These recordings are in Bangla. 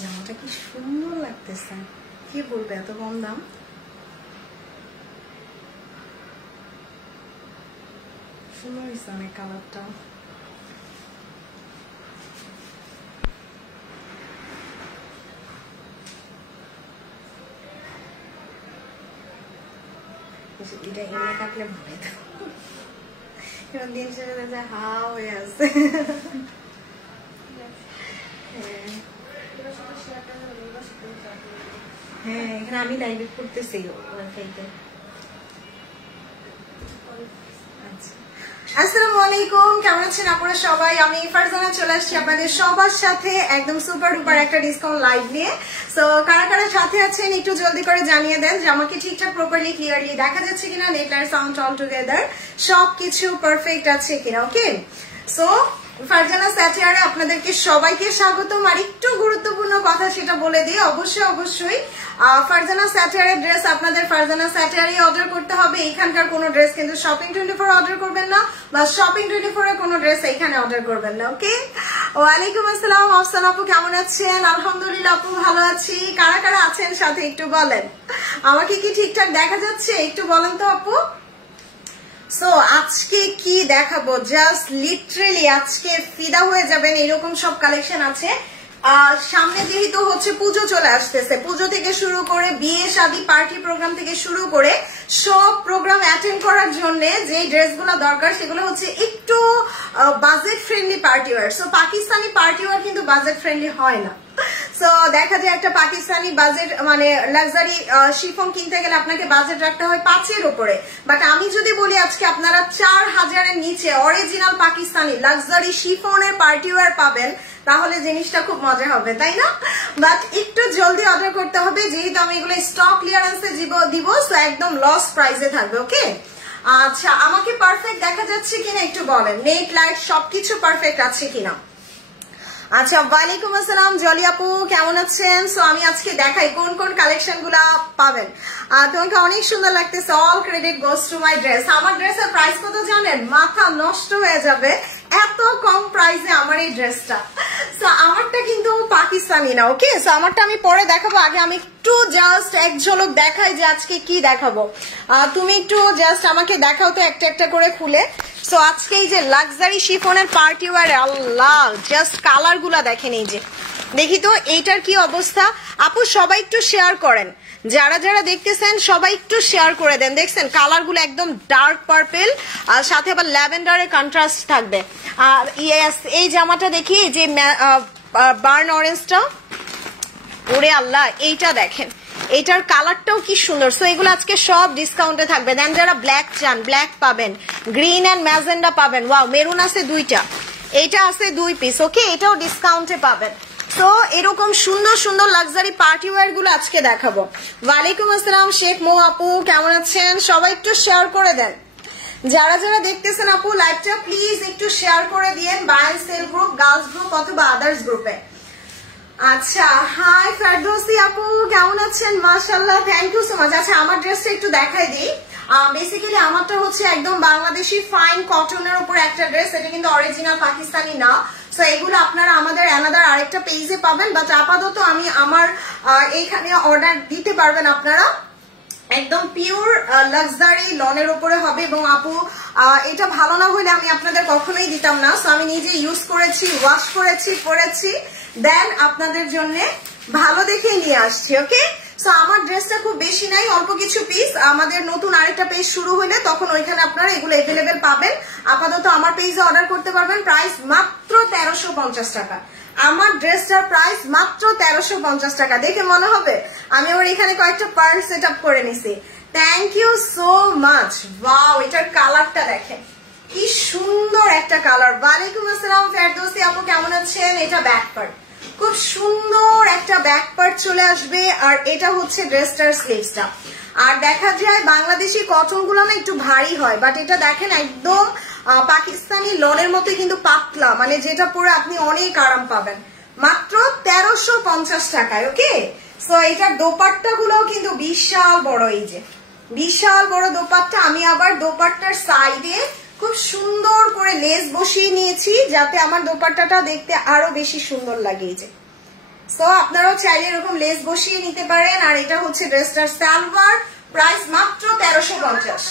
জামাটা কি সুন্দর লাগতেছে, কি বলবে এত কম দাম। সুন্দর হয়েছে অনেক কালারটা। এটা এমনি থাকলে ভালো হতো, এবার দিন শেষে হা হয়ে আছে। হ্যাঁ এখানে আমি ডাইরেক্ট করতেছি ওয়াইফাইতে। আসসালামু আলাইকুম, কেমন আছেন আপনারা সবাই? আমি ফারজানা চলে আসছি আপনাদের সবার সাথে একদম সুপার ডুপার একটা ডিসকাউন্ট লাইভ নিয়ে। সো কারা কারা সাথে আছেন একটু জলদি করে জানিয়ে দেন যে আমাকে ঠিকঠাক প্রপারলি ক্লিয়ারলি দেখা যাচ্ছে কিনা, নেট আর সাউন্ড অল টুগেদার সবকিছু পারফেক্ট আছে কিনা। ওকে, সো ফারজানা স্যাটিয়ারে আপনাদেরকে সবাইকে স্বাগতম। আর একটু গুরুত্বপূর্ণ কথা সেটা বলে দিই, অবশ্যই ফারজানা স্যাটিয়ারের ড্রেস আপনাদের ফারজানা স্যাটিয়ারে অর্ডার করতে হবে। এখানকার কোনো ড্রেস কিন্তু শপিং 24 অর্ডার করবেন না, বা শপিং 24 এর কোনো ড্রেস এখানে অর্ডার করবেন না। ওকে, ওয়ালাইকুম আসসালাম আফসান আপু, কেমন আছেন? আলহামদুলিল্লাহ আপু ভালো আছি। কারা কারা আছেন সাথে একটু বলেন, আমাকে কি ঠিকঠাক দেখা যাচ্ছে একটু বলেন তো আপু। সো আজকে কি দেখাবো, জাস্ট লিটারেলি আজকে ফিদা হয়ে যাবেন, এরকম সব কালেকশন আছে। সামনে যেহেতু হচ্ছে পুজো চলে আসতেছে, পুজো থেকে শুরু করে বিয়ে শাদী পার্টি প্রোগ্রাম থেকে শুরু করে সব প্রোগ্রাম অ্যাটেন্ড করার জন্য যে ড্রেসগুলো দরকার সেগুলো হচ্ছে একটু budget friendly party wear. So Pakistani party wear কিন্তু বাজেট ফ্রেন্ডলি হয় না। সো দেখা যায় একটা পাকিস্তানি বাজেট মানে লাক্সারি শিফন কিনতে গেলে আপনাকে বাজেট রাখতে হয় 5 এর উপরে। বাট আমি যদি বলি আজকে আপনারা 4000 এর নিচে অরিজিনাল পাকিস্তানি লাক্সারি শিফনের পার্টি ওয়্যার পাবেন, তাহলে জিনিসটা খুব মজা হবে, তাই না? বাট একটু জলদি অর্ডার করতে হবে, যেহেতু আমি এগুলো স্টক ক্লিয়ারেন্সে দিব, সো একদম লস প্রাইসে থাকবে। ওকে, আচ্ছা আমাকে পারফেক্ট দেখা যাচ্ছে কিনা একটু বলেন, নেট লাইট সবকিছু পারফেক্ট আছে কিনা। আচ্ছা ওয়ালাইকুম আসসালাম জলি আপু, কেমন আছেন? সো আমি আজকে দেখাই কোন কোন কালেকশন গুলা পাবেন। তোমাকে অনেক সুন্দর লাগতেছে, all credit goes to my dress. আমার ড্রেসের প্রাইস কত জানেন? মাথা নষ্ট হয়ে যাবে, এত কম প্রাইসে আমার এই ড্রেসটা। সো আমারটা কিন্তু পাকিস্তানি না। ওকে, সো আমারটা আমি পরে দেখাবো, আগে আমি একটু জাস্ট এক ঝলক দেখাই যে আজকে কি দেখাবো। তুমি একটু জাস্ট আমাকে দেখাও তো একটা একটা করে খুলে। সো আজকে এই যে লাক্সারি শিফনের পার্টি ওয়্যার, আল্লাহ জাস্ট কালার গুলা দেখেন, এই যে দেখি তো এইটার কি অবস্থা। আপু সবাই একটু শেয়ার করেন, যারা যারা দেখতেছেন সবাই একটু শেয়ার করে দেন। দেখছেন কালার গুলো একদম ডার্ক পার্পেল, আর সাথে আবার ল্যাভেন্ডারের কন্ট্রাস্ট থাকবে। আর এই জামাটা দেখি যে বার্ন অরেঞ্জটা, ওরে আল্লাহ এইটা দেখেন, এইটার কালারটাও কি সুন্দর। সো এগুলো আজকে সব ডিসকাউন্টে থাকবে। দেন যারা ব্ল্যাক চান ব্ল্যাক পাবেন, গ্রিন এন্ড ম্যাজেন্ডা পাবেন। ওয়াও, মেরুন আছে 2টা, এইটা আছে 2 পিস। ওকে, এটাও ডিসকাউন্টে পাবেন। তো এরকম সুন্দর সুন্দর লাক্সারি পার্টি ওয়্যার গুলো আজকে দেখাবো। ওয়ালাইকুম আসসালাম শেখ মো আপু, কেমন আছেন? সবাই একটু শেয়ার করে দেন, যারা যারা দেখতেছেন আপু লাইভটা প্লিজ একটু শেয়ার করে দিয়েন buy and sell group, girls group অথবা আদার্স গ্রুপে। আচ্ছা হাই ফেরদৌসি আপু, কেমন আছেন? মাশাআল্লাহ, থ্যাংক ইউ সো মাচ। আচ্ছা আমার ড্রেসটা একটু দেখাই দিই। বেসিক্যালি আমারটা হচ্ছে একদম বাংলাদেশি ফাইন কটনের উপর একটা ড্রেস, এটা কিন্তু অরিজিনাল পাকিস্তানি না। সো এগুলো আপনারা আমাদের অ্যানাদার আরেকটা পেজে পাবেন, বাট আপাতত আমি আমার এইখানে অর্ডার দিতে পারবেন আপনারা। একদম পিওর লাক্সারি লনের উপরে হবে। এবং আপু এটা ভালো না হলে আমি আপনাদের কখনোই দিতাম না। সো আমি নিজে ইউজ করেছি, ওয়াশ করেছি, পরেছি, দেন আপনাদের জন্য ভালো দেখে নিয়ে আসছি। ওকে, সো আমার ড্রেসটা খুব বেশি নাই, অল্প কিছু পিস। আমাদের নতুন আরেকটা পেজ শুরু হলে তখন ওইখানে আপনারা এগুলো এভেলেবেল পাবেন। আপাতত আমার পেজে অর্ডার করতে পারবেন। প্রাইস মাত্র 1350 টাকা। আমার ড্রেসটার প্রাইস মাত্র 1350 টাকা। দেখে মনে হবে আমি ওর এখানে কয়েকটা পার্ল সেট আপ করে নিছি। Thank you so much. Wow, এটার কালারটা দেখেন কি সুন্দর একটা কালার। ওয়ালাইকুম আসসালাম ফেরদৌসি আপু, কেমন আছেন? এটা ব্যাক পার্ট, খুব সুন্দর একটা ব্যাক পার্ট চলে আসবে। আর এটা হচ্ছে ড্রেসটার স্লিভসটা। আর দেখা যায় বাংলাদেশি কটন গুলো না একটু ভারী হয়, বাট এটা দেখেন একদম পাকিস্তানি লনের মতো কিন্তু পাতলা, মানে যেটা পরে আপনি অনেক আরাম পাবেন মাত্র 1350 টাকায়। ওকে, সো এটার দোপাট্টা গুলোও কিন্তু বিশাল বড়, এই যে বিশাল বড় দোপাট্টা। আমি আবার দোপাট্টার সাইডে খুব সুন্দর করে লেস বসিয়ে নিয়েছি যাতে আমার দোপাট্টাটা দেখতে আরো বেশি সুন্দর লাগে। এই যে সো আপনারাও চাইলে এরকম লেস বসিয়ে নিতে পারেন। আর এটা হচ্ছে ড্রেসটার সালোয়ার, প্রাইস মাত্র 1350।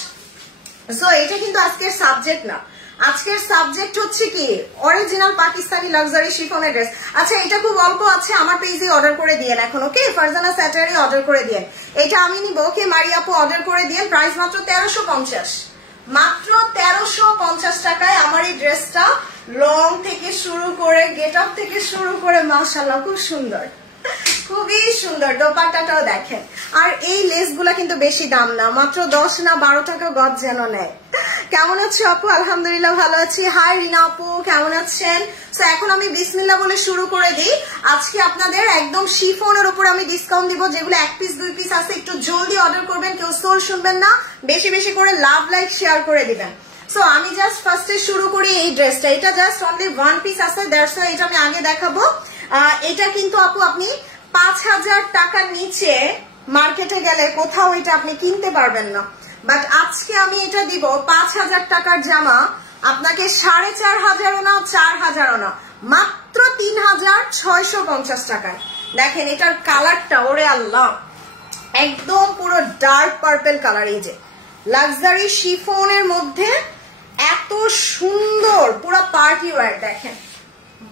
সো এটা কিন্তু আজকের সাবজেক্ট না, আজকের সাবজেক্ট হচ্ছে কি অরিজিনাল পাকিস্তানি লাক্সারি শিফনের ড্রেস। আচ্ছা এটা খুব অল্প আছে, আমার পেজে অর্ডার করে দিয়েন এখন, ওকে? ফারজানা স্যাটারে অর্ডার করে দিয়েন, এটা আমি নিব, ওকে? মারিয়াপু অর্ডার করে দিয়েন, প্রাইস মাত্র 1350, মাত্র 1350 টাকায় আমার এই ড্রেসটা। লং থেকে শুরু করে গেট আপ থেকে শুরু করে মাশাআল্লাহ খুব সুন্দর, খুবই সুন্দর। দোপাট্টাটাও দেখেন। আর এই লেস গুলা কিন্তু বেশি দাম না, মাত্র 10 না 12 টাকা গজ যেন নেয়। কেমন আছো আপু? আলহামদুলিল্লাহ ভালো আছি। হাই রিনা আপু, কেমন আছেন? তো এখন আমি বিসমিল্লাহ বলে শুরু করে দিই। আজকে আপনাদের একদম শিফনের উপর আমি ডিসকাউন্ট দিব, যেগুলো 1 পিস 2 পিস আছে একটু জলদি অর্ডার করবেন, কেউ সোল শুনবেন না, বেশি বেশি করে লাভ লাইক শেয়ার করে দিবেন। সো আমি জাস্ট ফার্স্টে শুরু করি এই ড্রেসটা, এটা জাস্ট অনলি 1 পিস আছে, দ্যাটস ওয়াই এটা আমি আগে দেখাবো। এটা কিন্তু আপু আপনি 5000 টাকার নিচে মার্কেটে গেলে কোথাও এটা আপনি কিনতে পারবেন না, বাট আজকে আমি এটা দিব 5000 টাকার জামা আপনাকে 4500 না 4000 না, মাত্র 3650 টাকায়। দেখেন এটার কালারটা, ওরে আল্লাহ, একদম পুরো ডার্ক পার্পল কালার। এই যে লাক্সারি শিফনের মধ্যে এত সুন্দর পুরো পার্টি ওয়্যার, দেখেন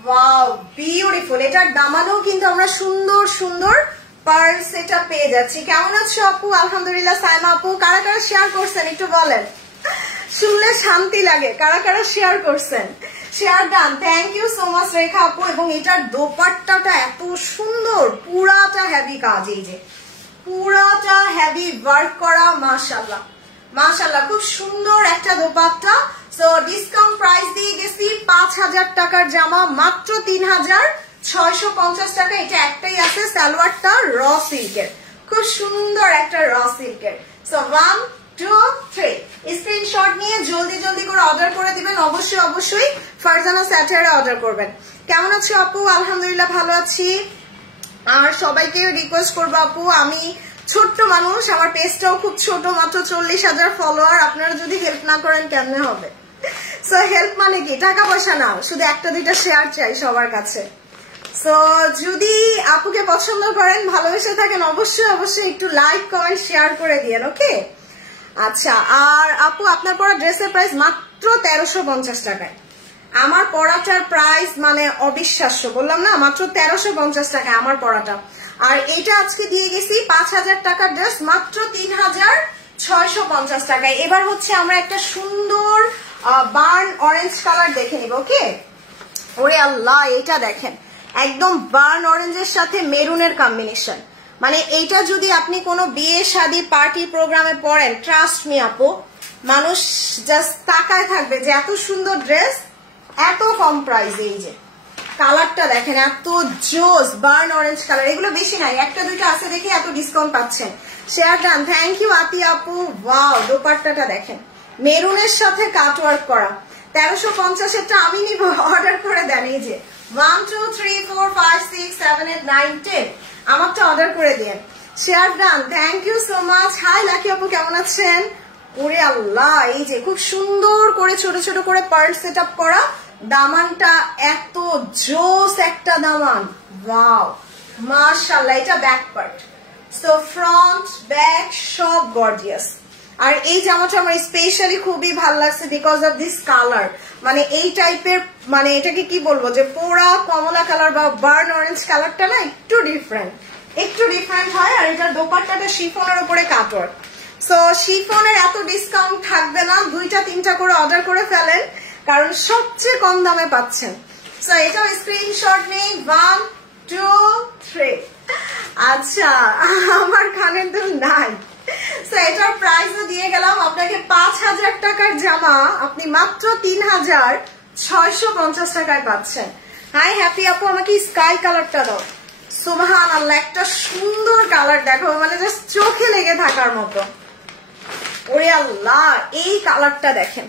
ওয়াও বিউটিফুল। এটার দামানও কিন্তু আমরা সুন্দর সুন্দর পার্ল সেটআপ পেয়ে যাচ্ছি। কেমন আছো আপু? আলহামদুলিল্লাহ। সাইমা আপু, কারা কারা শেয়ার করছেন একটু বলেন, শুনলে শান্তি লাগে। কারা কারা শেয়ার করছেন? Share done, thank you so much Rekha আপু। এবং এটার দোপাট্টাটা এত সুন্দর, পুরাটা হেভি কাজ, এই যে পুরাটা হেভি ওয়ার্ক করা, মাশাআল্লাহ মাশাআল্লাহ, খুব সুন্দর একটা দোপাট্টা। সো ডিসকাউন্ট প্রাইস দিয়ে গেছি 5000 টাকার জামা মাত্র 3650 টাকা। এটা একটাই আছে, সালোয়ারটা র সিল্কের, খুব সুন্দর একটা র সিল্কের। সো 1 2 3 স্ক্রিনশট নিয়ে জলদি জলদি করে অর্ডার করে দিবেন। অবশ্যই অবশ্যই ফারজানা স্যাটারে অর্ডার করবেন। কেমন আছো আপু? আলহামদুলিল্লাহ ভালো আছি। আর সবাইকে রিকোয়েস্ট করবো আপু, আমি ছোট্ট মানুষ, আমার পেজটাও খুব ছোট, মাত্র 40,000 ফলোয়ার। আপনারা যদি হেল্প না করেন কেমনে হবে? সো হেল্প মানে কি? টাকা পয়সা না, শুধু একটা দুইটা শেয়ার চাই সবার কাছে। সো যদি আপুকে পছন্দ করেন, ভালোবেসে থাকেন, অবশ্যই অবশ্যই একটু লাইক কমেন্ট শেয়ার করে দিয়েন, ওকে? আচ্ছা, আর আপু আপনার পরা ড্রেসের প্রাইস মাত্র 1350 টাকায়। আমার পরাটার প্রাইস মানে অবিশ্বাস্য, বললাম না, মাত্র 1350 টাকায় আমার পরাটা। আর এটা আজকে দিয়ে গেছি 5000 টাকার ড্রেস মাত্র 3650 টাকায়। এবার হচ্ছে আমরা একটা সুন্দর বার্ন অরেঞ্জ কালার দেখে নিব, ওকে? ওরে আল্লাহ, এটা দেখেন একদম বার্ন অরেঞ্জের সাথে মেরুনের কম্বিনেশন, মানে এইটা যদি আপনি কোনো বিয়ে শাদী পার্টি প্রোগ্রামে পরেন, ট্রাস্ট মি আপু, মানুষ জাস্ট তাকায় থাকবে যে এত সুন্দর ড্রেস এত কম প্রাইসে। এই যে কালারটা দেখেন, এত জোস বার্ন অরেঞ্জ কালার। এগুলো বেশি নাই, একটা দুইটা আছে দেখে এত ডিসকাউন্ট পাচ্ছেন। শেয়ার ডান, থ্যাংক ইউ আতি আপু। ওয়াও, দোপাট্টাটা দেখেন মেরুনের সাথে কাটওয়ার্ক করা। 1350-এরটা আমি নিব, অর্ডার করে দেন। এই যে 1 2 3 4 5 6 7 8 9 10 আমারটা অর্ডার করে দেন। Share done, thank you so much. Hi Lucky আপু, কেমন আছেন? ওরে আল্লাহ, এই যে খুব সুন্দর করে ছোট ছোট করে পার্ল সেট আপ করা, দামানটা এত জোস একটা দামান, ওয়াও মাশাআল্লাহ। এটা back part, so front back সব গর্জিয়াস। আর এই জামাটা আমার স্পেশালি খুবই ভালো লাগছে বিকজ অফ দিস কালার, মানে এই টাইপের, মানে এটাকে কি বলবো, যে পোড়া কমলা কালার বা বার্ন অরেঞ্জ কালারটা না একটু ডিফারেন্ট হয়। আর এটার দোপাট্টাটা শিফনের উপরে কাটওয়ার্ক। সো শিফনের এত ডিসকাউন্ট থাকবে না, 2টা 3টা করে অর্ডার করে ফেলেন, কারণ সবচেয়ে কম দামে পাচ্ছেন। সো এটাও স্ক্রিনশট নেই। 1 2 3 আচ্ছা, আমার কানের দুল নাই। সো এটার প্রাইসও দিয়ে গেলাম আপনাকে 5000 টাকার জামা আপনি মাত্র 3650 টাকায় পাচ্ছেন। হাই হ্যাপি আপু, আমাকে স্কাই কালারটা দাও। সুবহানাল্লাহ, একটা সুন্দর কালার দেখো, মানে জাস্ট চোখে লেগে থাকার মতো। ওরে আল্লাহ, এই কালারটা দেখেন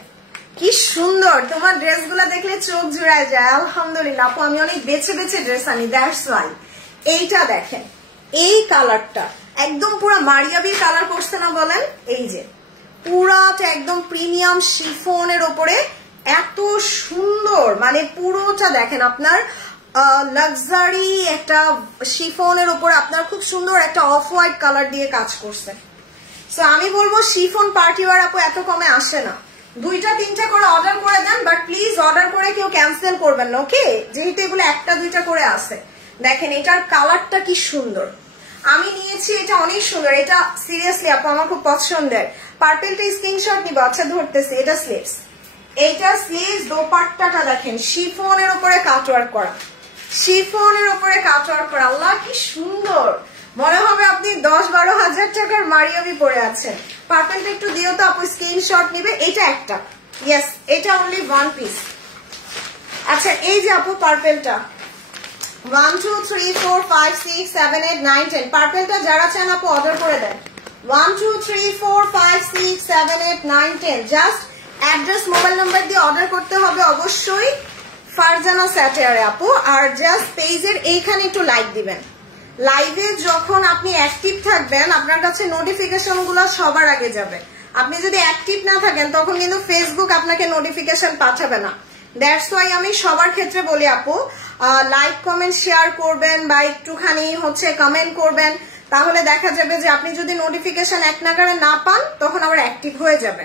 কি সুন্দর। তোমার ড্রেসগুলো দেখলে চোখ জুড়ায় যায়। আলহামদুলিল্লাহ আপু, আমি অনেক বেছে বেছে ড্রেস আনি, দ্যাটস ওয়াই। এইটা দেখেন, এই কালারটা একদম পুরো মারিয়াবির কালার করছে না বলেন? এই যে পুরাটা একদম প্রিমিয়াম শিফনের ওপরে এত সুন্দর, মানে পুরোটা দেখেন আপনার লাক্সারি একটা শিফনের উপর আপনার খুব সুন্দর একটা অফ হোয়াইট কালার দিয়ে কাজ করছে। সো আমি বলবো শিফন পার্টি ওয়্যার আপু এত কমে আসে না, 2টা 3টা করে অর্ডার করে দেন, বাট প্লিজ অর্ডার করে কেউ ক্যান্সেল করবেন না, ওকে? যেহেতু এগুলো 1টা 2টা করে আসে। দেখেন এটার কালারটা কি সুন্দর, আমি নিয়েছি, এটা অনেক সুন্দর, এটা সিরিয়াসলি আপু আমার খুব পছন্দের। পার্পেলটা স্ক্রিনশট নিব, আচ্ছা ধরতেছি। এটা স্লিভস, এইটা স্লিভস, দোপাট্টাটা দেখেন শিফনের উপরে কাটওয়ার্ক করা, শিফনের উপরে কাটওয়ার্ক করা, আল্লাহ কি সুন্দর, মনে হবে আপনি 10-12 হাজার টাকার মারিয়াবি পরে আছেন। পার্পেলটা একটু দিও তো আপু, স্ক্রিনশট নিবে। এটা একটা, ইয়েস এটা অনলি 1 পিস। আচ্ছা এই যে আপু পার্পেলটা 1 2 3 4 5 6 7 8 9 10, পার্পেলটা যারা চান আপু অর্ডার করে দেন। 1 2 3 4 5 6 7 8 9 10, জাস্ট অ্যাড্রেস মোবাইল নাম্বার দিয়ে অর্ডার করতে হবে অবশ্যই ফারজানা স্যাটেয়ারে আপু। আর জাস্ট পেজের এইখানে একটু লাইক দিবেন, লাইভে যখন আপনি অ্যাক্টিভ থাকবেন আপনার কাছে নোটিফিকেশন গুলো সবার আগে যাবে। আপনি যদি অ্যাক্টিভ না থাকেন তখন কিন্তু ফেসবুক আপনাকে নোটিফিকেশন পাঠাবে না। দ্যাটস ওয়াই আমি সবার ক্ষেত্রে বলি আপু লাইক কমেন্ট শেয়ার করবেন বা একটুখানি কমেন্ট করবেন, তাহলে দেখা যাবে যে আপনি যদি নোটিফিকেশন এক নাগারে না পান তখন আবার অ্যাক্টিভ হয়ে যাবে।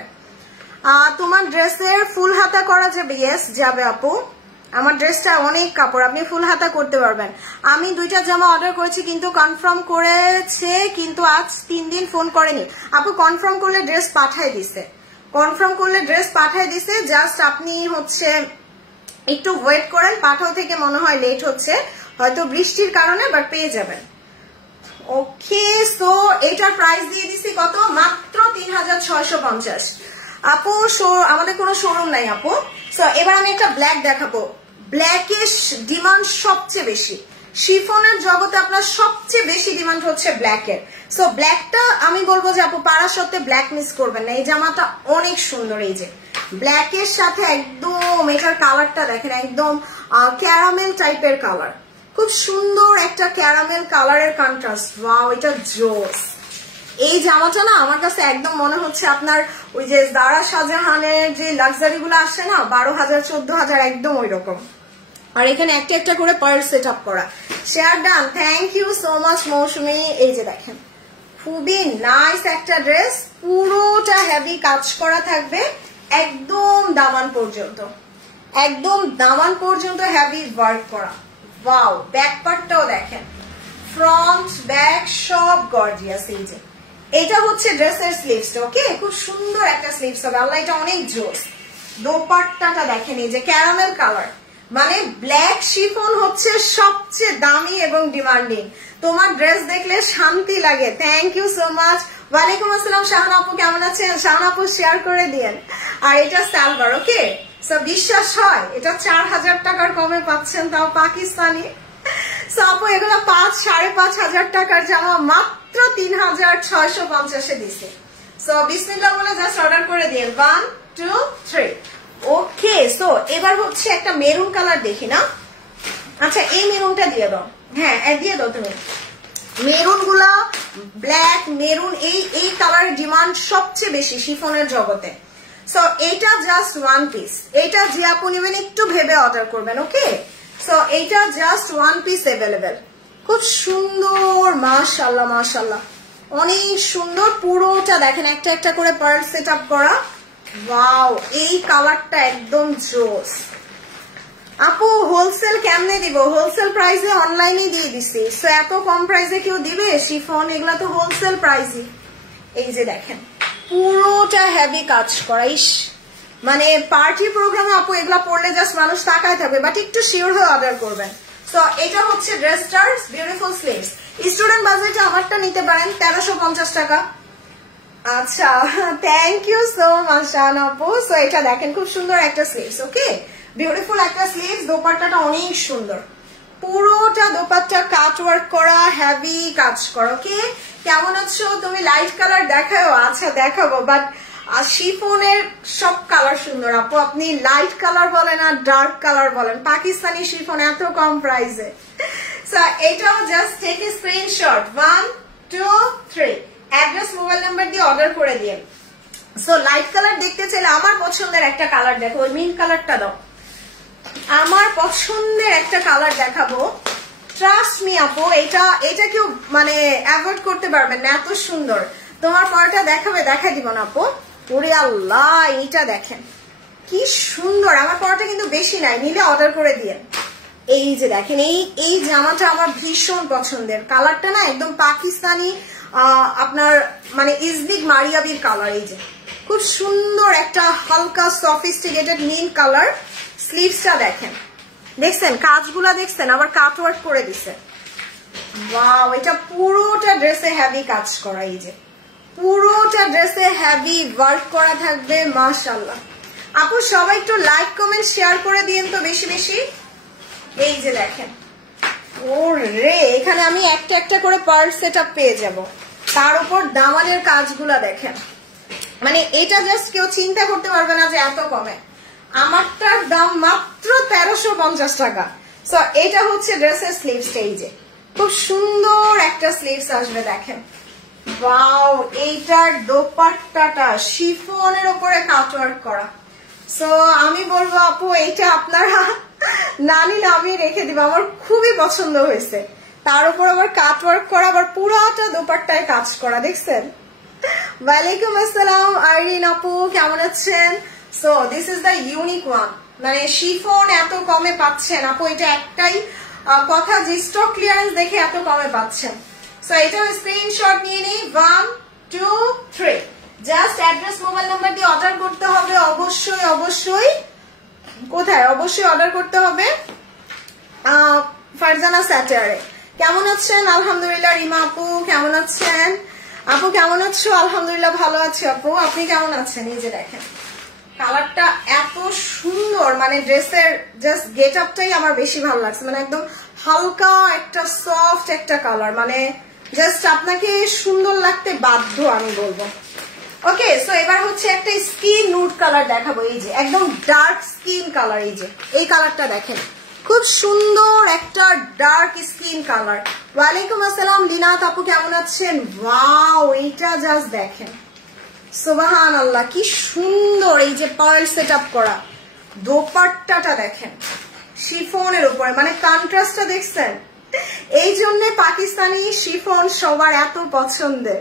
তোমার ড্রেসের ফুল হাতা করা যাবে? ইয়েস যাবে আপু, আমার ড্রেসটা অনেক কাপড়, আপনি ফুল হাতা করতে পারবেন। আমি 2টা জামা অর্ডার করেছি কিন্তু কনফার্ম করেছে, কিন্তু আজ 3 দিন ফোন করেনি আপু। কনফার্ম করলে ড্রেস পাঠাই দিছে, কনফার্ম করলে ড্রেস পাঠাই দিছে, জাস্ট আপনি একটু ওয়েট করেন, পাঠাও থেকে মনে হয় লেট হচ্ছে, হয়তো বৃষ্টির কারণে, বাট পেয়ে যাবেন। ওকে, সো এটার প্রাইস দিয়ে দিছি কত? মাত্র 3650 আপু। আমাদের কোনো শোরুম নাই আপু। সো এবার আমি একটা ব্ল্যাক দেখাবো, ব্ল্যাকের ডিমান্ড সবচেয়ে বেশি, শিফনের জগতে আপনার সবচেয়ে বেশি ডিমান্ড হচ্ছে ব্ল্যাকের। সো ব্ল্যাকটা আমি বলবো যে আপু পাড়া সত্ত্বে ব্ল্যাক মিস করবেন না, এই জামাটা অনেক সুন্দর। এই যে ব্ল্যাকের সাথে একদম এটার কালারটা দেখেন, একদম ক্যারামেল টাইপের কালার, খুব সুন্দর একটা ক্যারামেল কালারের কন্ট্রাস্ট। ওয়াও, এটা জোস। এই জামাটা না আমার কাছে একদম মনে হচ্ছে আপনার ওই যে দারা শাহজাহানের যে লাক্সারি গুলো আসছে না, 12,000 14,000, একদম ওই রকম। আর এখানে একটা একটা করে পার্ল সেট আপ করা। Share done, thank you so much Mousumi. এই যে দেখেন খুবই নাইস একটা ড্রেস, পুরোটা হেভি কাজ করা থাকবে একদম দামান পর্যন্ত, একদম দামান পর্যন্ত হেভি ওয়ার্ক করা। ওয়াও, ব্যাক পার্টটাও দেখেন, ফ্রন্ট ব্যাক সব গর্জিয়াস। এই যে এটা হচ্ছে ড্রেসের স্লিভস, ওকে? খুব সুন্দর একটা স্লিভস হবে, আল্লাহ এটা অনেক জোস। দোপাট্টাটা দেখেন, এই যে ক্যারামেল কালার, মানে ব্ল্যাক শিফন হচ্ছে সবচেয়ে দামি এবং ডিমান্ডিং। তোমার ড্রেস দেখলে শান্তি লাগে। Thank you so much. ওয়ালাইকুম আসসালাম শাহানা আপু, কেমন আছেন? শাহানা আপু শেয়ার করে দিয়েন। আর এটা সালভার, ওকে? সো বিশ্বাস হয় এটা 4000 টাকার কমে পাচ্ছেন, তাও পাকিস্তানি। সো আপু এগুলো 5-5.5 টাকার জামা মাত্র 3650 দিছে। সো বিসমিল্লাহ বলে জাস্ট অর্ডার করে দিন। 1 2 3, ওকে। সো এবার হচ্ছে একটা মেরুন কালার দেখি না। আচ্ছা এই মেরুনটা দিয়ে দাও, হ্যাঁ দিয়ে দাও তুমি। মেরুন গুলা ব্ল্যাক মেরুন, এই কালারের ডিমান্ড সবচেয়ে বেশি শিফনের জগতে। সো এইটা জাস্ট 1 পিস, এইটা যে আপু নেবেন একটু ভেবে অর্ডার করবেন, ওকে? সো এইটা জাস্ট 1 পিস অ্যাভেলেবেল, খুব সুন্দর, মাশাআল্লাহ মাশাআল্লাহ, অনেক সুন্দর। পুরোটা দেখেন একটা একটা করে পার্ল সেট আপ করা। ওয়াও, এই কালারটা একদম জোস। আপু হোলসেল কেমনে দিব? হোলসেল প্রাইসে অনলাইনে দিয়ে দিছি। সো এত কম প্রাইসে কেউ দিবে শিফন? এগুলা তো হোলসেল প্রাইসই। এই যে দেখেন পুরোটা হেভি কাজ করা, ইস মানে পার্টি প্রোগ্রামে আপু এগুলা পড়লে জাস্ট মানুষ তাকায় থাকবে, বাট একটু শিওর হয়ে অর্ডার করবেন। সো এটা হচ্ছে ড্রেসটার বিউটিফুল স্লিভস। স্টুডেন্ট বাজেটে আমারটা নিতে পারেন 1350 টাকা। আচ্ছা thank you so much Shahana আপু। সো এটা দেখেন খুব সুন্দর একটা স্লিভস, ওকে? বিউটিফুল একটা স্লিভস, দোপাট্টাটা অনেক সুন্দর, পুরোটা দোপাট্টা কাট ওয়ার্ক করা, হেভি কাজ করা, ওকে? কেমন আছো তুমি? লাইট কালার দেখাও? আচ্ছা দেখাবো, বাট শিফনের সব কালার সুন্দর আপু, আপনি লাইট কালার বলেন আর ডার্ক কালার বলেন, পাকিস্তানি শিফন এত কম প্রাইসে। সো এটাও just take a screenshot, 1 2 3, address mobile number দিয়ে অর্ডার করে দিন। সো লাইট কালার দেখতে চাইলে আমার পছন্দের একটা কালার দেখো, ওই মিন্ট কালারটা দাও। আমার পছন্দের একটা কালার দেখাবো, ট্রাস্ট মি আপু, এটা কেউ মানে অ্যাভয়েড করতে পারবেন না, এত সুন্দর। তোমার পরটা দেখাবে, দেখাই দিব না আপু। ওরে আল্লাহ, এইটা দেখেন কি সুন্দর। আমার পরটা কিন্তু বেশি নাই, নিলে অর্ডার করে দিয়ে। এই যে দেখেন, এই জামাটা আমার ভীষণ পছন্দের। কালারটা না একদম পাকিস্তানি, আপনার মানে ইজলিক মারিয়াবির কালার। এই যে খুব সুন্দর একটা হালকা সফিস্টিকেটেড নীল কালার। স্লিভসটা দেখেন, দেখছেন কাজগুলা, দেখছেন আবার কাটওয়ার্ক করে দিছে। ওয়াও, এটা পুরোটা ড্রেসে হেভি কাজ করা। এই যে পুরোটা ড্রেসে হেভি ওয়ার্ক করা থাকবে, মাশাআল্লাহ। আপু সবাই একটু লাইক কমেন্ট শেয়ার করে দিয়েন তো বেশি বেশি। এই যে দেখেন, ওরে এখানে আমি একটা একটা করে পার্ল সেটআপ পেয়ে যাব। তার উপর দামানের কাজগুলা দেখেন, মানে এটা জাস্ট কেউ চিন্তা করতে পারবে না যে এত কমে। আমারটার দাম মাত্র 1350 টাকা। সো এটা হচ্ছে ড্রেসের স্লিভস। এই যে খুব সুন্দর একটা স্লিভস আসবে, দেখেন। ওয়াও, এইটার দোপাট্টাটা শিফনের উপরে কাটওয়ার্ক করা। সো আমি বলবো আপু, এইটা আপনারা না নিলে আমি রেখে দিব, আমার খুবই পছন্দ হয়েছে। তার উপর আবার কাটওয়ার্ক করা, আবার পুরাটা দোপাট্টায় কাজ করা, দেখছেন। ওয়ালাইকুম আসসালাম আইরিন আপু, কেমন আছেন? So this is the unique one, মানে শিফন এত কমে পাচ্ছেন আপু, এটা একটাই কথা যে স্টক ক্লিয়ারেন্স দেখে এত কমে পাচ্ছেন। সো এটা স্ক্রিনশট নিয়ে নিই, 1 2 3। জাস্ট অ্যাড্রেস মোবাইল নাম্বার দিয়ে অর্ডার করতে হবে। অবশ্যই অবশ্যই কোথায়? অবশ্যই অর্ডার করতে হবে ফারজানা স্যাটারে। কেমন আছেন? আলহামদুলিল্লাহ। রিমা আপু কেমন আছেন? আপু কেমন আছো? আলহামদুলিল্লাহ ভালো আছি আপু, আপনি কেমন আছেন? এই যে দেখেন কালারটা এত সুন্দর, মানে ড্রেসের জাস্ট গেট আপটাই আমার বেশি ভালো লাগছে। মানে একদম হালকা একটা সফট একটা কালার, মানে জাস্ট আপনাকে সুন্দর লাগতে বাধ্য আমি বলবো। ওকে, সো এবার হচ্ছে একটা স্কিন নুড কালার দেখাবো। এই যে একদম ডার্ক স্কিন কালার। এই যে এই কালারটা দেখেন, খুব সুন্দর একটা ডার্ক স্কিন কালার। ওয়ালাইকুম আসসালাম লিনাত আপু, কেমন আছেন? ওয়াও, এইটা জাস্ট দেখেন, সুবহানাল্লাহ কি সুন্দর। এই যে পার্ল সেটআপ করা, দোপাট্টাটা দেখেন শিফনের উপরে, মানে কন্ট্রাস্টটা দেখছেন। এই জন্য পাকিস্তানি শিফন সবার এত পছন্দের।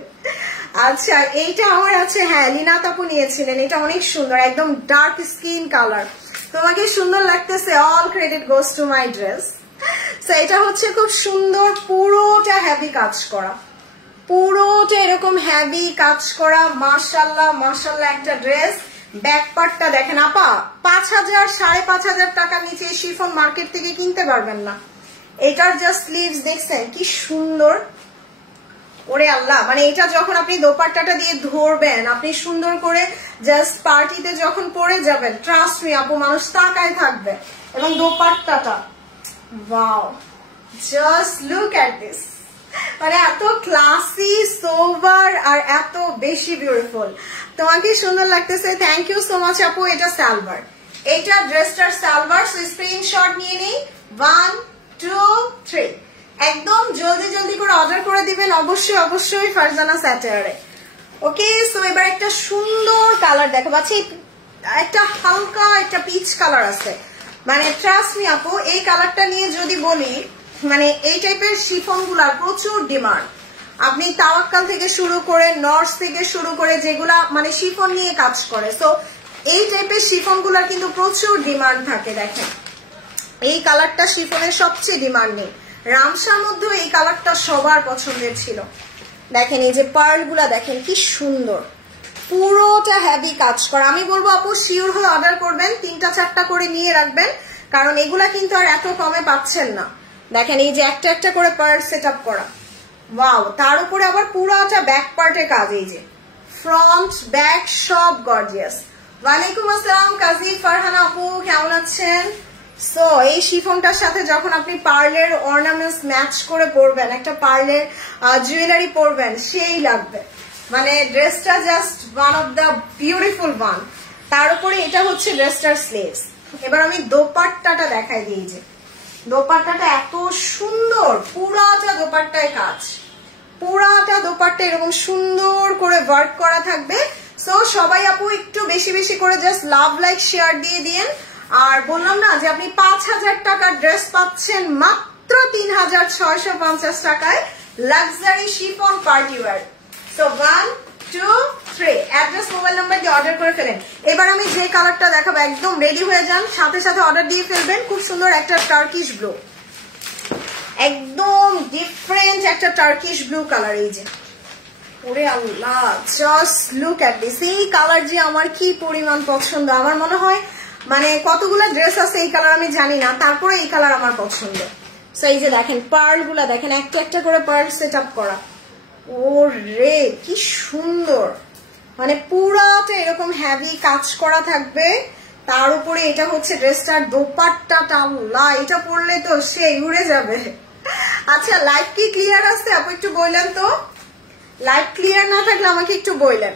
আচ্ছা, এইটা আমার আছে, হ্যাঁ লিনাত আপু নিয়েছিলেন, এটা অনেক সুন্দর, একদম ডার্ক স্কিন কালার। তোমাকে সুন্দর লাগতেছে, all credit goes to my dress. So এটা হচ্ছে খুব সুন্দর, পুরোটা হেভি কাজ করা, পুরোটা এরকম হেভি কাজ করা। মাশাআল্লাহ মাশাআল্লাহ একটা ড্রেস। ব্যাক পার্টটা দেখেন আপা, 5000 5500 টাকার নিচে শিফন মার্কেট থেকে কিনতে পারবেন না। এটার জাস্ট স্লিভস দেখছেন কি সুন্দর। ওরে আল্লাহ, মানে এটা যখন আপনি দোপাট্টাটা দিয়ে ধরবেন, আপনি সুন্দর করে জাস্ট পার্টিতে যখন পরে যাবেন, ট্রাস্ট মি আপু, মানুষ তাকায় থাকবে। এবং দোপাট্টাটা, wow, just look at this, মানে এত ক্লাসি সোভার আর এত বেশি বিউটিফুল। তোমাকে সুন্দর লাগতেছে, থ্যাংক ইউ সো মাচ আপু। এটা সালভার, এটা ড্রেসটার সালভার। সো স্ক্রিনশট নিয়ে নিই, 1 2 3। একদম জলদি জলদি করে অর্ডার করে দিবেন অবশ্যই অবশ্যই ফারজানা স্যাটারে। ওকে, সো এবার একটা সুন্দর কালার দেখাবো। আচ্ছা, একটা হালকা একটা পিচ কালার আছে, মানে ট্রাস্ট মি আপু, এই কালারটা নিয়ে যদি বলি, মানে এই টাইপের শিফন গুলার প্রচুর ডিমান্ড। আপনি তাওয়াক্কাল থেকে শুরু করে, নর্স থেকে শুরু করে, যেগুলা মানে শিফন নিয়ে কাজ করে, সো এই টাইপের শিফন গুলার কিন্তু প্রচুর ডিমান্ড থাকে। দেখেন এই কালারটা শিফনের সবচেয়ে ডিমান্ড নেই, রামসার মধ্যে এই কালারটা সবার পছন্দের ছিল। দেখেন এই যে পার্ল গুলা দেখেন কি সুন্দর, পুরোটা হেভি কাজ করা। আমি বলবো আপু শিওর হয়ে অর্ডার করবেন, 3টা 4টা করে নিয়ে রাখবেন, কারণ এগুলা কিন্তু আর এত কমে পাচ্ছেন না। দেখেন এই যে একটা একটা করে পার্ল সেট আপ করা, ওয়াও। তার উপরে আবার পুরাটা ব্যাক পার্টের কাজ, এই যে ফ্রন্ট ব্যাক সব গর্জিয়াস। ওয়ালাইকুম আসসালাম কাজী ফারহানা আপু, কেমন আছেন? সো এই শিফনটার সাথে যখন আপনি পার্লের অর্নামেন্টস ম্যাচ করে পরবেন, একটা পার্লের জুয়েলারি পরবেন, সেই লাগবে। মানে ড্রেসটা just one of the beautiful one. তার উপরে এটা হচ্ছে ড্রেসটার স্লিভস। এবার আমি দোপাট্টাটা দেখাই দিই, যে দোপাট্টাটা এত সুন্দর, পুরাটা দোপাট্টায় কাজ, পুরাটা দোপাট্টা এরকম সুন্দর করে ওয়ার্ক করা থাকবে। সো সবাই আপু একটু বেশি বেশি করে জাস্ট লাভ লাইক শেয়ার দিয়ে দিন, আর বললাম না যে আপনি 5000 টাকার ড্রেস পাচ্ছেন মাত্র 3650 টাকায়, luxury chiffon party wear. So 1 2 3 address mobile number দিয়ে অর্ডার করে ফেলেন। এবার আমি যে কালারটা দেখাবো একদম রেডি হয়ে যান, সাথে সাথে অর্ডার দিয়ে ফেলবেন। খুব সুন্দর একটা টার্কিশ ব্লু, একদম ডিফারেন্ট একটা টার্কিশ ব্লু কালার। এই যে ওরে আল্লাহ, জাস্ট লুক এট দিস। এই কালার যে আমার কি পরিমাণ পছন্দ, আমার মনে হয় মানে কতগুলো ড্রেস আছে এই কালার আমি জানি না, তারপরে এই কালার আমার পছন্দ। সো এই যে দেখেন পার্ল গুলা দেখেন, একটা একটা করে পার্ল সেট আপ করা। ও রে কি সুন্দর, মানে পুরাটা এরকম হ্যাভি কাজ করা থাকবে। তার উপরে এটা হচ্ছে ড্রেসটার দোপাট্টাটা, আল্লাহ এটা পরলে তো সে উড়ে যাবে। আচ্ছা লাইট কি ক্লিয়ার আছে আপু একটু বললেন তো, লাইট ক্লিয়ার না থাকলে আমাকে একটু বললেন।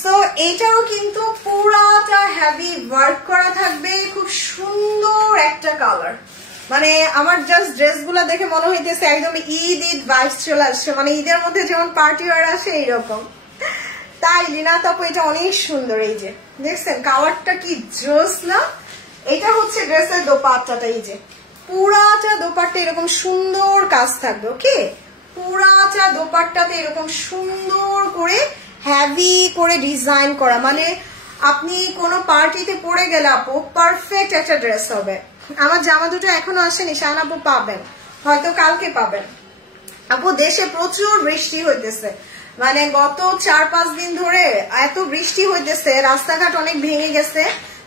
সো এটাও কিন্তু পুরাটা হেভি ওয়ার্ক করা থাকবে, খুব সুন্দর একটা কালার। মানে আমার জাস্ট ড্রেসগুলো দেখে মনে হইতেছে একদম ঈদ ভাইবস চলে আসছে, মানে ঈদের মধ্যে যেমন পার্টি ওয়্যার আসে এইরকম। তাই লিনা আপু এটা অনেক সুন্দর। এই যে দেখছেন কালারটা কি জোস না। এটা হচ্ছে ড্রেসের দোপাট্টাটা, এই যে পুরাটা দোপাট্টা এরকম সুন্দর কাজ থাকবে। ওকে, পুরাটা দোপাট্টাতে এরকম সুন্দর করে হেভি করে ডিজাইন করা, মানে আপনি কোনো পার্টিতে পরে গেলে আপু পারফেক্ট একটা ড্রেস হবে। আমার জামা দুটো এখনো আসেনি, শাহান আপু পাবেন, হয়তো কালকে পাবেন। আপু দেশে প্রচুর বৃষ্টি হইতেছে, মানে গত 4-5 দিন ধরে এত বৃষ্টি হইতেছে, রাস্তাঘাট অনেক ভেঙে গেছে,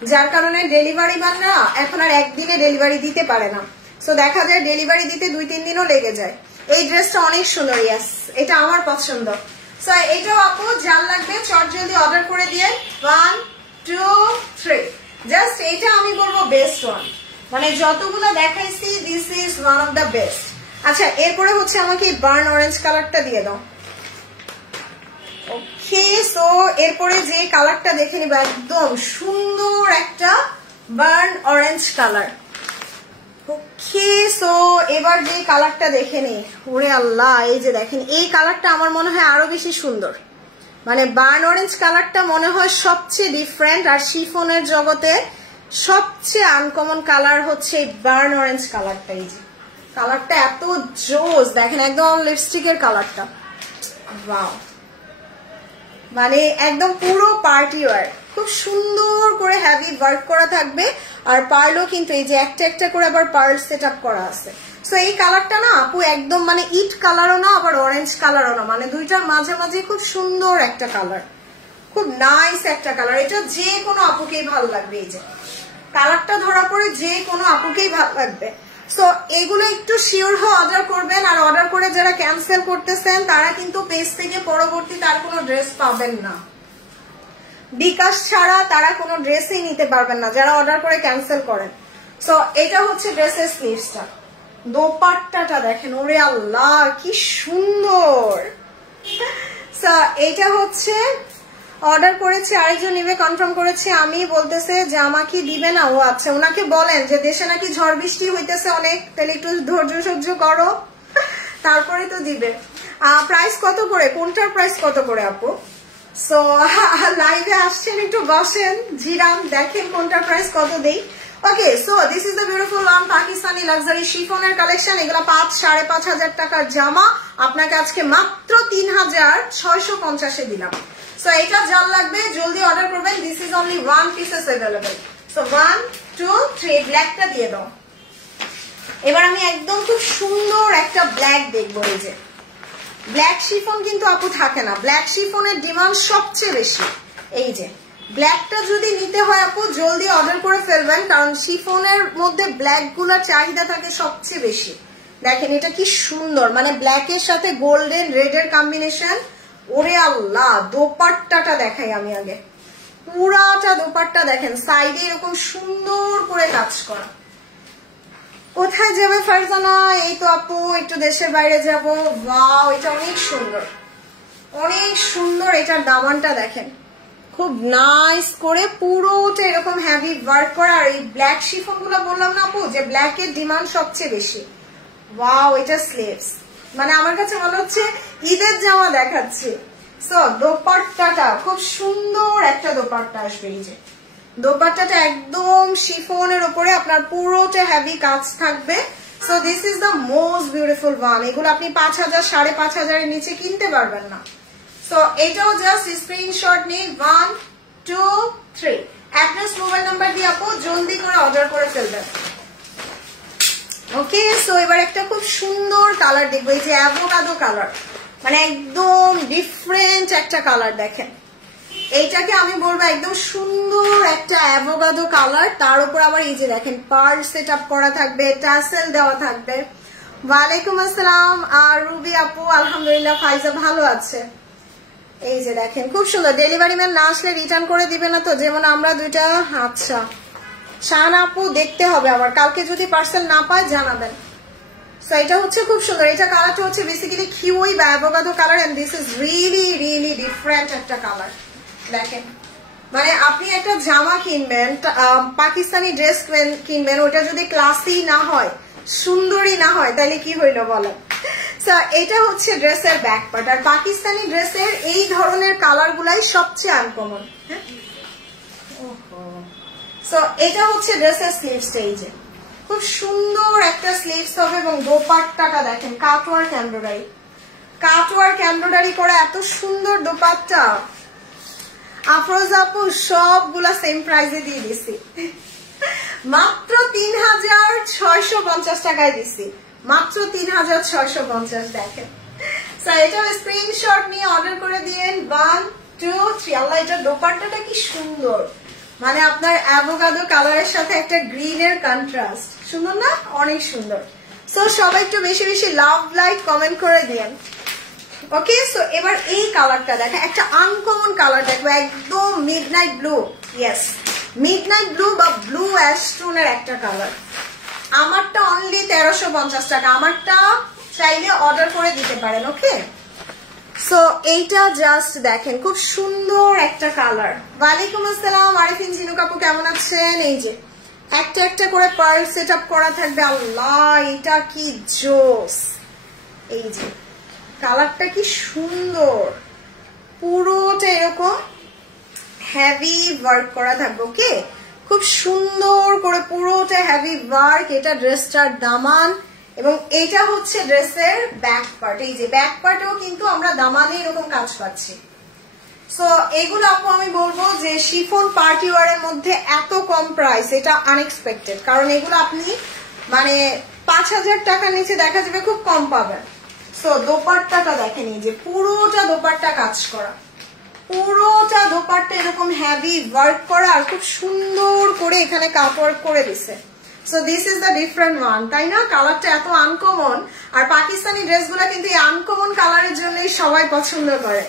যার কারণে ডেলিভারি ম্যান না এখন আর একদিনে ডেলিভারি দিতে পারে না। সো দেখা যায় ডেলিভারি দিতে 2-3 দিনও লেগে যায়। এই ড্রেসটা অনেক সুন্দর, ইয়াস এটা আমার পছন্দ। সো এটাও আপু যার লাগবে চট জলদি অর্ডার করে দিয়ে 1 2 3। জাস্ট এটা আমি বলবো বেস্ট ওয়ান, মানে যতগুলো দেখাইছি this is one of the best. আচ্ছা এরপরে হচ্ছে আমাকে এই বার্ন অরেঞ্জ কালারটা দিয়ে দাও। ওকে, সো এরপরে যে কালারটা দেখে নিবা একদম সুন্দর একটা বার্ন অরেঞ্জ কালার। ওকে, সো এবার যে কালারটা দেখে নি, ওরে আল্লাহ এই যে দেখেন এই কালারটা আমার মনে হয় আরো বেশি সুন্দর, মানে বার্ন অরেঞ্জ কালারটা মনে হয় সবচেয়ে ডিফারেন্ট। আর শিফনের জগতে সবচেয়ে আনকমন কালার হচ্ছে বার্ন অরেঞ্জ কালারটা। এই যে কালারটা এত জোস, দেখেন একদম লিপস্টিকের কালারটা, ওয়াও, মানে একদম পুরো পার্টি ওয়্যার, খুব সুন্দর করে হেভি ওয়ার্ক করা থাকবে। আর পার্লও কিন্তু এই যে একটা একটা করে আবার পার্ল সেট আপ করা আছে। সো এই কালারটা না আপু একদম মানে ইট কালারও না আবার অরেঞ্জ কালারও না, মানে দুইটার মাঝে মাঝে খুব সুন্দর একটা কালার, খুব নাইস একটা কালার। এটা যে কোনো আপুকেই ভালো লাগবে, এই যে কালারটা ধরা পড়ে যে কোনো আপুকেই ভালো লাগবে। সো এগুলো একটু শিওর হয়ে অর্ডার করবেন। আর অর্ডার করে যারা ক্যান্সেল করতেছেন তারা কিন্তু পেজ থেকে পরবর্তী তার কোনো ড্রেস পাবেন না, বিকাশ ছাড়া তারা কোনো ড্রেসই নিতে পারবেন না যারা অর্ডার করে ক্যান্সেল করেন। সো এটা হচ্ছে ড্রেসের স্লিভসটা, দোপাট্টাটা দেখেন, ওরে আল্লাহ কি সুন্দর। সো এটা হচ্ছে অর্ডার করেছে, আরেকজন নিবে কনফার্ম করেছে, আমি বলতেছে যে আমাকে দিবে না। ও আচ্ছা, ওনাকে বলেন যে দেশে নাকি ঝড় বৃষ্টি হইতেছে অনেক, তাহলে একটু ধৈর্য সহ্য করো, তারপরে তো দিবে। প্রাইস কত করে, কোনটার প্রাইস কত করে আপু? সো লাইভে আসছেন একটু বসেন, জিরাম দেখেন কোনটার প্রাইস কত দেই। Okay, so this is the beautiful on Pakistani luxury শিফনের কালেকশন। এগুলো 5-5.5 হাজার টাকার জামা আপনাকে আজকে মাত্র 3650 দিলাম। সো এটা যার লাগবে জলদি অর্ডার করবেন, this is only 1 pieces available. So 1 2 3 ব্ল্যাকটা দিয়ে দাও। এবার আমি একদম খুব সুন্দর একটা ব্ল্যাক দেখবো। এই যে ব্ল্যাক শিফন কিন্তু আপু থাকে না, ব্ল্যাক শিফনের ডিমান্ড সবচেয়ে বেশি। এই যে ব্ল্যাকটা যদি নিতে হয় আপু জলদি অর্ডার করে ফেলবেন, কারণ শিফনের মধ্যে ব্ল্যাক গুলার চাহিদা থাকে সবচেয়ে বেশি। দেখেন এটা কি সুন্দর, মানে ব্ল্যাকের সাথে গোল্ডেন রেডের কম্বিনেশন, ওরে আল্লাহ। দোপাট্টাটা দেখাই আমি আগে, পুরাটা দোপাট্টা দেখেন, সাইডে এরকম সুন্দর করে কাজ করা। কোথায় যাবে ফারজানা? এই তো আপু একটু দেশের বাইরে যাব। ওয়াও, এটা অনেক সুন্দর, অনেক সুন্দর। এটার দামানটা দেখেন, খুব নাইস করে পুরোটা এরকম হেভি ওয়ার্ক করা। আর এই ব্ল্যাক শিফন গুলো বললাম না আপু যে ব্ল্যাকের ডিমান্ড সবচেয়ে বেশি। ওয়াও, এটা স্লিভস, মানে আমার কাছে মনে হচ্ছে ঈদের জামা দেখাচ্ছে। সো দোপাট্টাটা খুব সুন্দর একটা দোপাট্টা আসবে। এই যে দোপাট্টাটা একদম শিফনের উপরে আপনার পুরোটা হেভি কাজ থাকবে। So this is the most beautiful one. এগুলো আপনি 5,000 5,500 এর নিচে কিনতে পারবেন না। সো এটাও জাস্ট স্ক্রিনশট নিয়ে 1 2 3 অ্যাড্রেস মোবাইল নাম্বার দিয়ে আপু জলদি করে অর্ডার করে ফেলবেন। ওকে, সো এবার একটা খুব সুন্দর কালার দেখবো, এই যে অ্যাভোকাডো কালার, মানে একদম ডিফারেন্ট একটা কালার। দেখেন এইটাকে আমি বলবো একদম সুন্দর একটা অ্যাভোকাডো কালার, তার উপর আবার এই যে দেখেন পার্ল সেট আপ করা থাকবে, টাসেল দেওয়া থাকবে। ওয়ালাইকুম আসসালাম আর রুবি আপু, আলহামদুলিল্লাহ ফাইজা ভালো আছে। এই যে দেখেন খুব সুন্দর। ডেলিভারি ম্যান না আসলে রিটার্ন করে দিবে না তো? যেমন আমরা দুইটা, আচ্ছা শাহানা আপু দেখতে হবে আবার, কালকে যদি পার্সেল না পায় জানাবেন। সো এটা হচ্ছে খুব সুন্দর, এটা কালারটা হচ্ছে বেসিক্যালি কিউই বা avocado colour and this is really really different একটা কালার। দেখেন মানে আপনি একটা জামা কিনবেন, পাকিস্তানি ড্রেস কিনবেন, ওটা যদি ক্লাসি না হয়, সুন্দরী না হয়, তাহলে কি হইলো বলেন? সো এটা হচ্ছে ড্রেসের ব্যাক পার্ট। আর পাকিস্তানি ড্রেসের এই ধরনের কালার গুলাই সবচেয়ে আনকমন। সো এটা হচ্ছে ড্রেসের স্লিভস, এই যে খুব সুন্দর একটা স্লিভস হবে এবং দোপাট্টাটা দেখেন কাটওয়ার্ক এমব্রয়ডারি, কাটওয়ার্ক এমব্রয়ডারি করা এত সুন্দর দোপাট্টা। আফরোজা আপু সবগুলা সেম প্রাইসে দিয়ে দিছি, মাত্র 3,650 টাকায় দিছি, মাত্র 3,650। দেখেন এটাও স্ক্রিনশট নিয়ে অর্ডার করে দিয়েন। 1 2 3। আল্লাহ এটা দোপাট্টাটা কি সুন্দর, মানে আপনার অ্যাভোকাডো কালারের সাথে একটা গ্রিনের কন্ট্রাস্ট, সুন্দর না? অনেক সুন্দর। সো সবাই একটু বেশি বেশি লাভ লাইক কমেন্ট করে দিয়েন। ওকে, সো এবার এই কালারটা দেখেন, একটা আনকমন কালার দেখবো, একদম midnight blue. Yes, midnight blue বা ব্লু অ্যাশ টোনের একটা কালার। আমারটা অনলি 1350 টাকা, আমারটা চাইলে অর্ডার করে দিতে পারেন। ওকে, সো এইটা জাস্ট দেখেন খুব সুন্দর একটা কালার। ওয়ালাইকুম আসসালাম আরিফিন জিনু কাপু, কেমন আছেন? এই যে একটা একটা করে পার্ল সেট আপ করা থাকবে। আল্লাহ এটা কি জোস! এই যে কালারটা কি সুন্দর, পুরোটা এরকম হেভি ওয়ার্ক করা থাকবে। ওকে, খুব সুন্দর করে পুরোটা হেভি ওয়ার্ক। এটা ড্রেসটার দামান এবং এটা হচ্ছে ড্রেসের ব্যাক পার্ট। এই যে ব্যাক পার্টেও কিন্তু আমরা দামানে এরকম কাজ পাচ্ছি। সো এগুলো আপু আমি বলবো যে শিফন পার্টি ওয়ারের মধ্যে এত কম প্রাইস, এটা আনএক্সপেক্টেড। কারণ এগুলো আপনি মানে 5,000 টাকার নিচে দেখা যাবে খুব কম পাবেন। সো দোপাট্টাটা দেখেন, এই যে পুরোটা দোপাট্টা কাজ করা, পুরোটা দোপাট্টা এরকম হেভি ওয়ার্ক করা আর খুব সুন্দর করে এখানে কাট ওয়ার্ক করে দিছে। So this is the different one, তাই না? কালারটা এত আনকমন, আর পাকিস্তানি ড্রেসগুলো কিন্তু এই আনকমন কালারের জন্যই সবাই পছন্দ করে।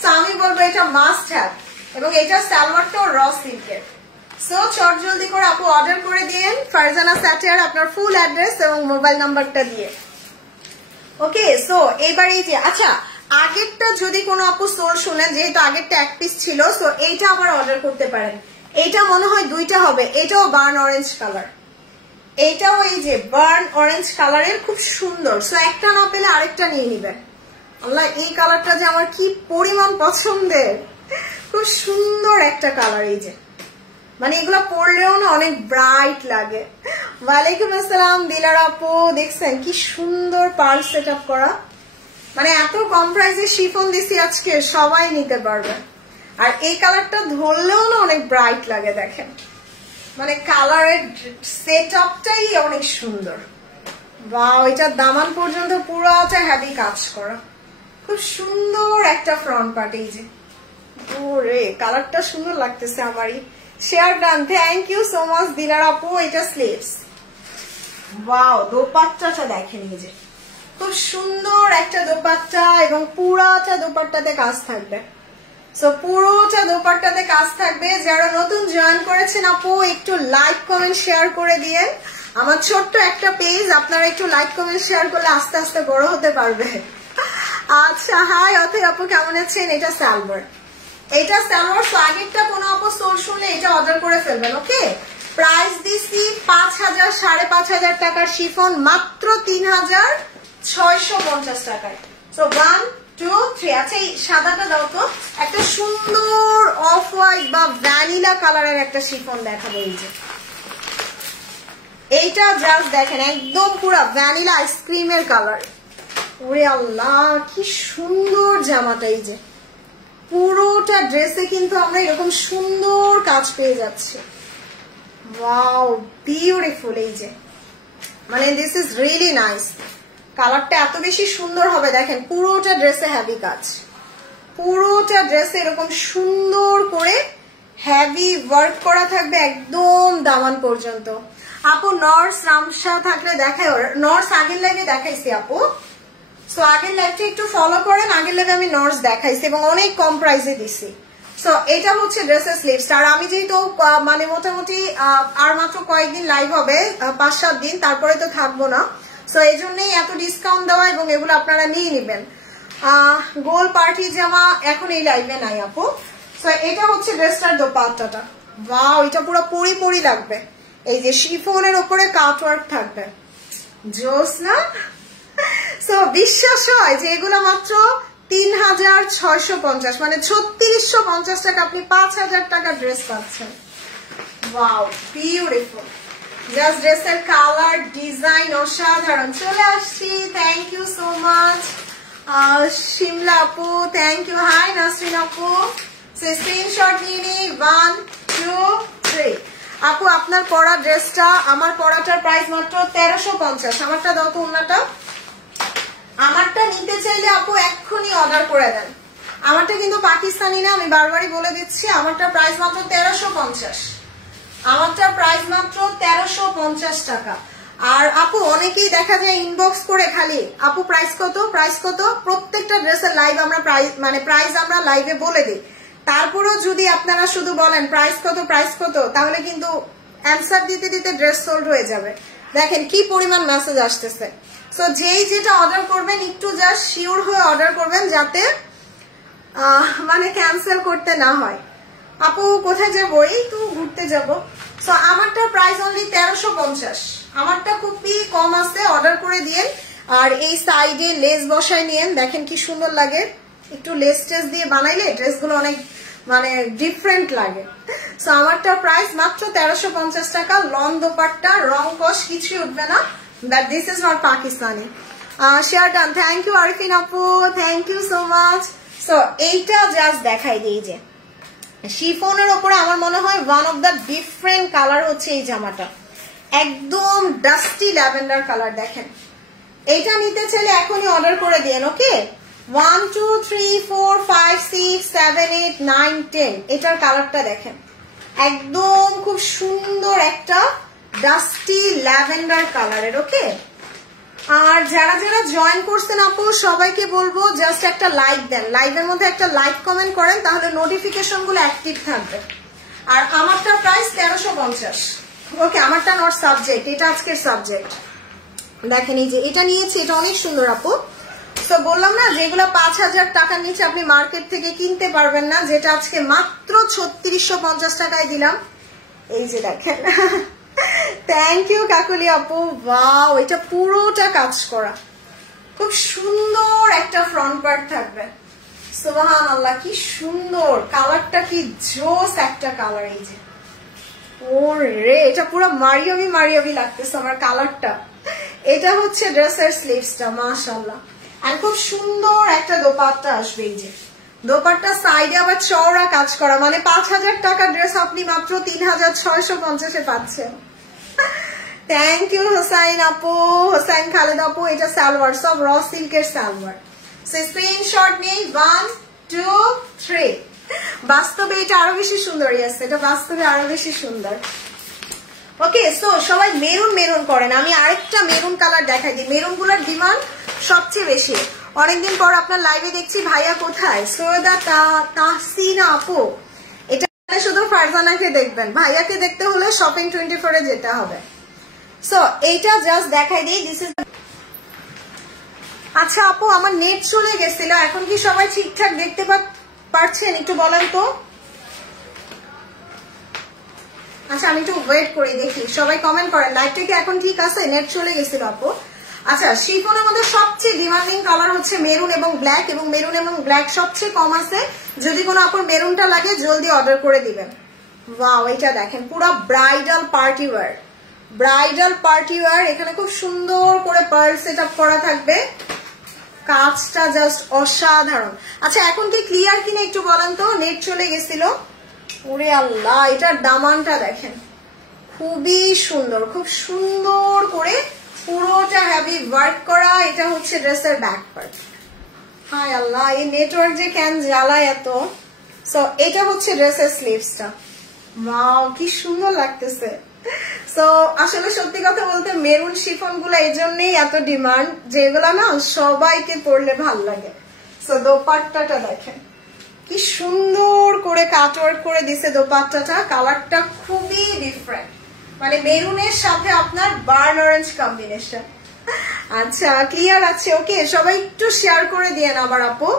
সো আমি বলবো এটা মাস্ট হ্যাভ, এবং এটা সালোয়ারটাও র সিল্কের। সো চট জলদি করে আপু অর্ডার করে দিয়েন ফারজানা স্যাটিয়ার আপনার ফুল অ্যাড্রেস এবং মোবাইল নাম্বারটা দিয়ে। ওকে, সো এবার এই যে আচ্ছা আগেরটা যদি কোনো আপু সোল শুনেন, যেহেতু আগেরটা এক পিস ছিল, সো এইটা আবার অর্ডার করতে পারেন। এইটা মনে হয় দুইটা হবে, এটাও বার্ন অরেঞ্জ কালার, এইটাও এই যে বার্ন অরেঞ্জ কালারের, খুব সুন্দর। সো একটা না পেলে আরেকটা নিয়ে নিবেন। আল্লাহ এই কালারটা যে আমার কি পরিমাণ পছন্দের, খুব সুন্দর একটা কালার। এই যে মানে এগুলো পরলেও না অনেক ব্রাইট লাগে। ওয়ালাইকুম আসসালাম দিলার আপু, দেখছেন কি সুন্দর পার্ল সেট আপ করা, মানে এত কম প্রাইসে শিফন দিছি আজকে, সবাই নিতে পারবে। আর এই কালারটা ধরলেও না অনেক ব্রাইট লাগে। দেখেন মানে কালারের সেট আপটাই অনেক সুন্দর। ওয়াও, এটার দামান পর্যন্ত পুরোটা হেভি কাজ করা, খুব সুন্দর একটা ফ্রন্ট পার্ট। এই যে ওরে কালারটা সুন্দর লাগতেছে আমারই। Share done, thank you so much Dilar আপু। এটা স্লিভস, ওয়াও দোপাট্টাটা দেখেন, এই যে খুব সুন্দর একটা দোপাট্টা এবং পুরাটা দোপাট্টাতে কাজ থাকবে। সো পুরোটা দোপাট্টাতে কাজ থাকবে। যারা নতুন জয়েন করেছেন আপু একটু লাইক কমেন্ট শেয়ার করে দিয়েন। আমার ছোট্ট একটা পেজ, আপনারা একটু লাইক কমেন্ট শেয়ার করলে আস্তে আস্তে বড় হতে পারবে। আচ্ছা, হাই অথৈ আপু কেমন আছেন? এটা সালোয়ার, এটা সালোয়ার। সো আগেরটা কোনো আপু সোল শুনলে এটা অর্ডার করে ফেলবেন। ওকে, প্রাইস দিচ্ছি 5,000 5,500 টাকার শিফন মাত্র 3,650 টাকায়। সো 1 2 3 আচ্ছা এই সাদাটা দাও তো একটা সুন্দর অফ হোয়াইট বা ভ্যানিলা কালারের একটা শিফন দেখাবো এই যে এইটা জাস্ট দেখেন একদম পুরো ভ্যানিলা আইসক্রিমের কালার ওরে আল্লাহ কি সুন্দর জামাটা এই যে পুরোটা ড্রেসে কিন্তু আমরা এরকম সুন্দর কাজ পেয়ে যাচ্ছি ওয়াও বিউটিফুল এই যে মানে দিস ইজ রিয়েলি নাইস কালারটা এত বেশি সুন্দর হবে দেখেন পুরোটা ড্রেসে হেভি কাজ পুরোটা ড্রেসে এরকম সুন্দর করে হেভি ওয়ার্ক করা থাকবে একদম দামান পর্যন্ত আপু নর্স রামসা থাকলে দেখাই নর্স আগের লাইভে দেখাইছি আপু সো আগের লাইভটা একটু ফলো করেন আগের লাইভে আমি নর্স দেখাইছি এবং অনেক কম প্রাইসে দিছি সো এটা হচ্ছে ড্রেসের স্লিভস আর আমি যেহেতু মানে মোটামুটি আর মাত্র কয়েকদিন লাইভ হবে 5-7 দিন তারপরে তো থাকবো না সো এই জন্যই এত ডিসকাউন্ট দেওয়া এবং এগুলো আপনারা নিয়ে নেবেন গোল পার্টি জামা এখন এই লাইভে নাই আপু সো এটা হচ্ছে ড্রেসটার দোপাট্টাটা ওয়াও এটা পুরো পরি লাগবে এই যে শিফনের উপরে কাটওয়ার্ক থাকবে জোস না সো বিশ্বাস হয় যে এগুলো মাত্র 3650 মানে 3650 টাকা আপনি 5000 টাকা ড্রেস পাচ্ছেন ওয়াও বিউটিফুল জাস্ট ড্রেসের কালার ডিজাইন অসাধারণ চলে আসছি thank you so much Shimla আপু থ্যাংক ইউ হাই নাসরিন আপু সো স্ক্রিনশট নিয়ে নিই 1 2 3 আপু আপনার পরা ড্রেসটা আমার পরাটার প্রাইস মাত্র 1350 আমারটা দাও তো ওনাটা আমারটা নিতে চাইলে আপু এক্ষুনি অর্ডার করে দেন আমারটা কিন্তু পাকিস্তানি না আমি বারবারই বলে দিচ্ছি আমারটা প্রাইস মাত্র 1350 আমারটা প্রাইস মাত্র 1350 টাকা আর আপু অনেকেই দেখা যায় ইনবক্স করে খালি আপু প্রাইস কত প্রত্যেকটা ড্রেসের লাইভ আমরা প্রাইস আমরা লাইভে বলে দিই তারপরেও যদি আপনারা শুধু বলেন প্রাইস কত তাহলে কিন্তু অ্যানসার দিতে দিতে ড্রেস সোল্ড হয়ে যাবে দেখেন কি পরিমাণ মেসেজ আসতেছে সো যেই যেটা অর্ডার করবেন একটু জাস্ট শিওর হয়ে অর্ডার করবেন যাতে মানে ক্যান্সেল করতে না হয় আপু কোথায় যাবো এই তো ঘুরতে যাব সো আমারটা প্রাইস অনলি 1350 আমারটা খুবই কম আছে অর্ডার করে দিয়েন আর এই সাইডে লেস বসায় নিয়েন দেখেন কি সুন্দর লাগে একটু লেস টেস দিয়ে বানাইলে ড্রেসগুলো অনেক মানে ডিফারেন্ট লাগে সো আমারটা প্রাইস মাত্র 1350 টাকা লং দোপাট্টা রং কস কিছুই উঠবে না but this is not Pakistani share done thank you Arifin আপু thank you so much so এইটা জাস্ট দেখাই দিই যে শিফনের উপরে আমার মনে হয় one of the different colour হচ্ছে এই জামাটা একদম ডাস্টি ল্যাভেন্ডার কালার দেখেন এইটা নিতে চাইলে এখনই অর্ডার করে দিন ওকে 1 2 3 4 5 6 7 8 9 10 এটার কালারটা দেখেন একদম খুব সুন্দর একটা ডাস্টি ল্যাভেন্ডার কালারের ওকে আর যারা যারা জয়েন করছেন আপু সবাইকে বলবো জাস্ট একটা লাইক দেন লাইভের মধ্যে একটা লাইক কমেন্ট করেন তাহলে নোটিফিকেশন গুলো অ্যাক্টিভ থাকবে আর আমারটা প্রাইস 1350 ওকে আমারটা নট সাবজেক্ট এটা আজকের সাবজেক্ট দেখেন এই যে এটা নিয়েছি এটা অনেক সুন্দর আপু তো বললাম না যেগুলো 5000 টাকার নিচে আপনি মার্কেট থেকে কিনতে পারবেন না যেটা আজকে মাত্র 3650 টাকায় দিলাম এই যে দেখেন থ্যাংক ইউ কাকুলি আপু ওয়াও এটা পুরোটা কাজ করা খুব সুন্দর একটা ফ্রন্ট পার্ট থাকবে সুবহানাল্লাহ কি সুন্দর কালারটা কি জোস একটা কালার এই যে ওরে এটা পুরো মারিয়াবি লাগতেছে আমার কালারটা এটা হচ্ছে ড্রেসের স্লিভসটা মাশাআল্লাহ আর খুব সুন্দর একটা দোপাট্টা আসবে এই যে দোপাট্টা সাইডে আবার চওড়া কাজ করা মানে 5000 টাকা ড্রেস আপনি মাত্র 3650 এ পাচ্ছেন থ্যাংক ইউ হোসাইন আপু হোসাইন খালেদ আপু এটা সালোয়ার সব র সিল্কের সালোয়ার সো স্ক্রিনশট নেই 1 2 3 বাস্তবে এটা আরো বেশি সুন্দর আছে এটা বাস্তবে আরো বেশি সুন্দর ওকে সো সবাই মেরুন করেন আমি আরেকটা মেরুন কালার দেখাই দিই মেরুন গুলোর ডিমান্ড সবচেয়ে বেশি অনেকদিন পর আপনার লাইভে দেখছি ভাইয়া কোথায় সৈয়দা তাহসিনা আপু এটা শুধু ফারজানাকে দেখবেন ভাইয়াকে দেখতে হলে শপিং 24 এ যেতে হবে সো এইটা জাস্ট দেখাই দিই দিস ইজ আচ্ছা আপু আমার নেট চলে গেছিল এখন কি সবাই ঠিকঠাক দেখতে পাচ্ছেন একটু বলেন তো আচ্ছা আমি একটু ওয়েট করে দেখি সবাই কমেন্ট করেন লাইভটা কি এখন ঠিক আছে নেট চলে গেছিল আপু আচ্ছা, শিফনের মধ্যে সবচেয়ে ডিমান্ডিং কালার হচ্ছে মেরুন এবং ব্ল্যাক, এবং মেরুন এবং ব্ল্যাক সবচেয়ে কম আছে। যদি কোনো আপুর মেরুনটা লাগে জলদি অর্ডার করে দিবেন। ওয়াও, এটা দেখেন পুরো bridal party wear, bridal party wear. এখানে খুব সুন্দর করে পার্ল সেটআপ করা থাকবে, কাজটা জাস্ট অসাধারণ। আচ্ছা, এখন কি ক্লিয়ার কিনা একটু বলেন তো, নেট চলে গেছিল। ওরে আল্লাহ, এটার দামানটা দেখেন, খুবই সুন্দর, খুব সুন্দর করে পুরোটা হেভি ওয়ার্ক করা। এটা হচ্ছে ড্রেসের ব্যাক পার্ট। হায় আল্লাহ, এই নেটওয়ার্ক যে কেন জ্বালায় এত। সো এটা হচ্ছে ড্রেসের স্লিভসটা। ওয়াও, কি সুন্দর লাগতেছে। সো আসলে সত্যি কথা বলতে মেরুন শিফন গুলো এই জন্যই এত ডিমান্ড, যেগুলো না সবাইকে পরলে ভাল লাগে। সো দোপাট্টাটা দেখেন কি সুন্দর করে কাটওয়ার্ক করে দিছে দোপাট্টাটা। কালারটা খুবই ডিফারেন্ট, মানে মেরুনের সাথে আপনার বার্ন অরেঞ্জ কম্বিনেশন। আচ্ছা, ক্লিয়ার আছে? ওকে, সবাই একটু শেয়ার করে দিয়ে আবার আপু।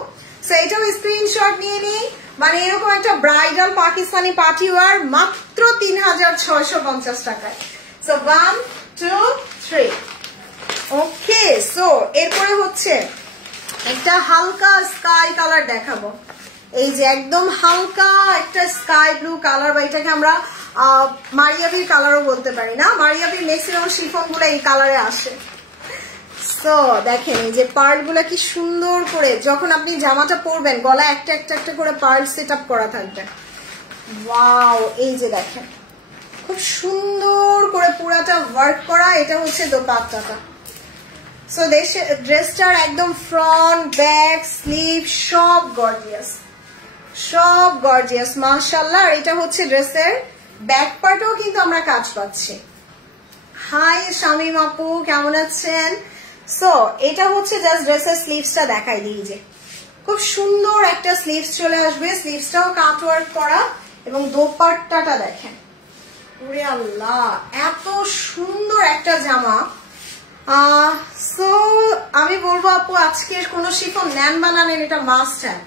সো এটাও স্ক্রিনশট নিয়ে নিই। মানে এরকম একটা ব্রাইডাল পাকিস্তানি পার্টি ওয়্যার মাত্র 3650 টাকায়। সো 1 2 3। ওকে, সো এরপরে হচ্ছে একটা হালকা স্কাই কালার দেখাবো। এই যে একদম হালকা একটা স্কাই ব্লু কালার, বা এটাকে আমরা মারিয়াবির কালারও বলতে পারি না। মারিয়াবির ম্যাক্সিমাম শিফন গুলো এই কালারে আসে। সো দেখেন এই যে পার্ল গুলা কি সুন্দর করে, যখন আপনি জামাটা পরবেন গলা একটা একটা একটা করে পার্ল সেট আপ করা থাকবে। ওয়াও, এই যে দেখেন খুব সুন্দর করে পুরাটা ওয়ার্ক করা। এটা হচ্ছে দোপাট্টাটা। সো ড্রেসটার একদম ফ্রন্ট, ব্যাক, স্লিভ সব গর্জিয়াস, সব গর্জিয়াস মাশাআল্লাহ। আর এটা হচ্ছে ড্রেসের ব্যাক পার্টও কিন্তু আমরা কাজ পাচ্ছি। হাই শামিম আপু, কেমন আছেন? সো এটা হচ্ছে জাস্ট ড্রেসের স্লিভসটা দেখাই দিই। যে খুব সুন্দর একটা স্লিভস চলে আসবে, স্লিভসটাও কাট ওয়ার্ক করা, এবং দোপাট্টাটা দেখেন। ওরে আল্লাহ, এত সুন্দর একটা জামা। সো আমি বলবো আপু, আজকের কোনো শিফন নেন বা না নেন, এটা মাস্ট হ্যাভ।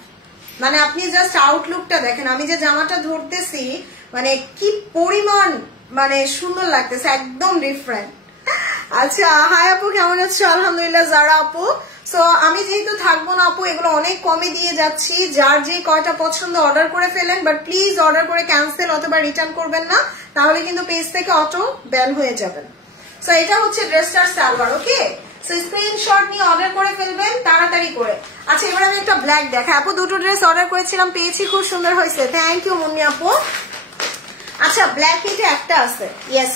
মানে আপনি জাস্ট আউটলুকটা দেখেন, আমি যে জামাটা ধরতেছি মানে কি পরিমাণ মানে সুন্দর লাগতেছে, একদম ডিফারেন্ট। আচ্ছা, হাই আপু, কেমন আছো? আলহামদুলিল্লাহ যারা আপু। সো আমি যেহেতু থাকবো না আপু, এগুলো অনেক কমে দিয়ে যাচ্ছি। যার যে কয়টা পছন্দ অর্ডার করে ফেলেন, বাট প্লিজ অর্ডার করে ক্যান্সেল অথবা রিটার্ন করবেন না, তাহলে কিন্তু পেজ থেকে অটো ব্যান হয়ে যাবেন। সো এটা হচ্ছে ড্রেসটার সালোয়ার। ওকে, সো স্ক্রিনশট নিয়ে অর্ডার করে ফেলবেন তাড়াতাড়ি করে। আচ্ছা, এবার আমি একটা ব্ল্যাক দেখাই আপু। দুটো ড্রেস অর্ডার করেছিলাম, পেয়েছি, খুব সুন্দর হয়েছে, থ্যাংক ইউ মুন্নি আপু। আচ্ছা, ব্ল্যাক এটা একটা আছে, ইয়েস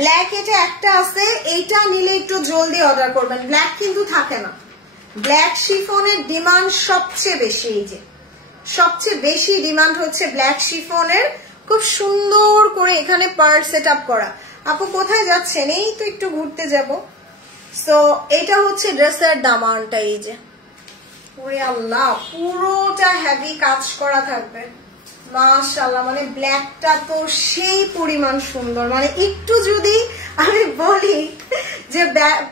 ব্ল্যাক এটা একটা আছে। এইটা নিলে একটু জলদি অর্ডার করবেন, ব্ল্যাক কিন্তু থাকে না। ব্ল্যাক শিফনের ডিমান্ড সবচেয়ে বেশি, এই যে সবচেয়ে বেশি ডিমান্ড হচ্ছে ব্ল্যাক শিফনের। খুব সুন্দর করে এখানে পার্ল সেট আপ করা। আপু কোথায় যাচ্ছেন? এই তো একটু ঘুরতে যাব। সো এটা হচ্ছে ড্রেসের দামানটা। এই যে ওরে আল্লাহ, পুরোটা হেভি কাজ করা থাকবে মাশাআল্লাহ। মানে ব্ল্যাকটা তো সেই পরিমাণ সুন্দর, মানে একটু যদি আমি বলি যে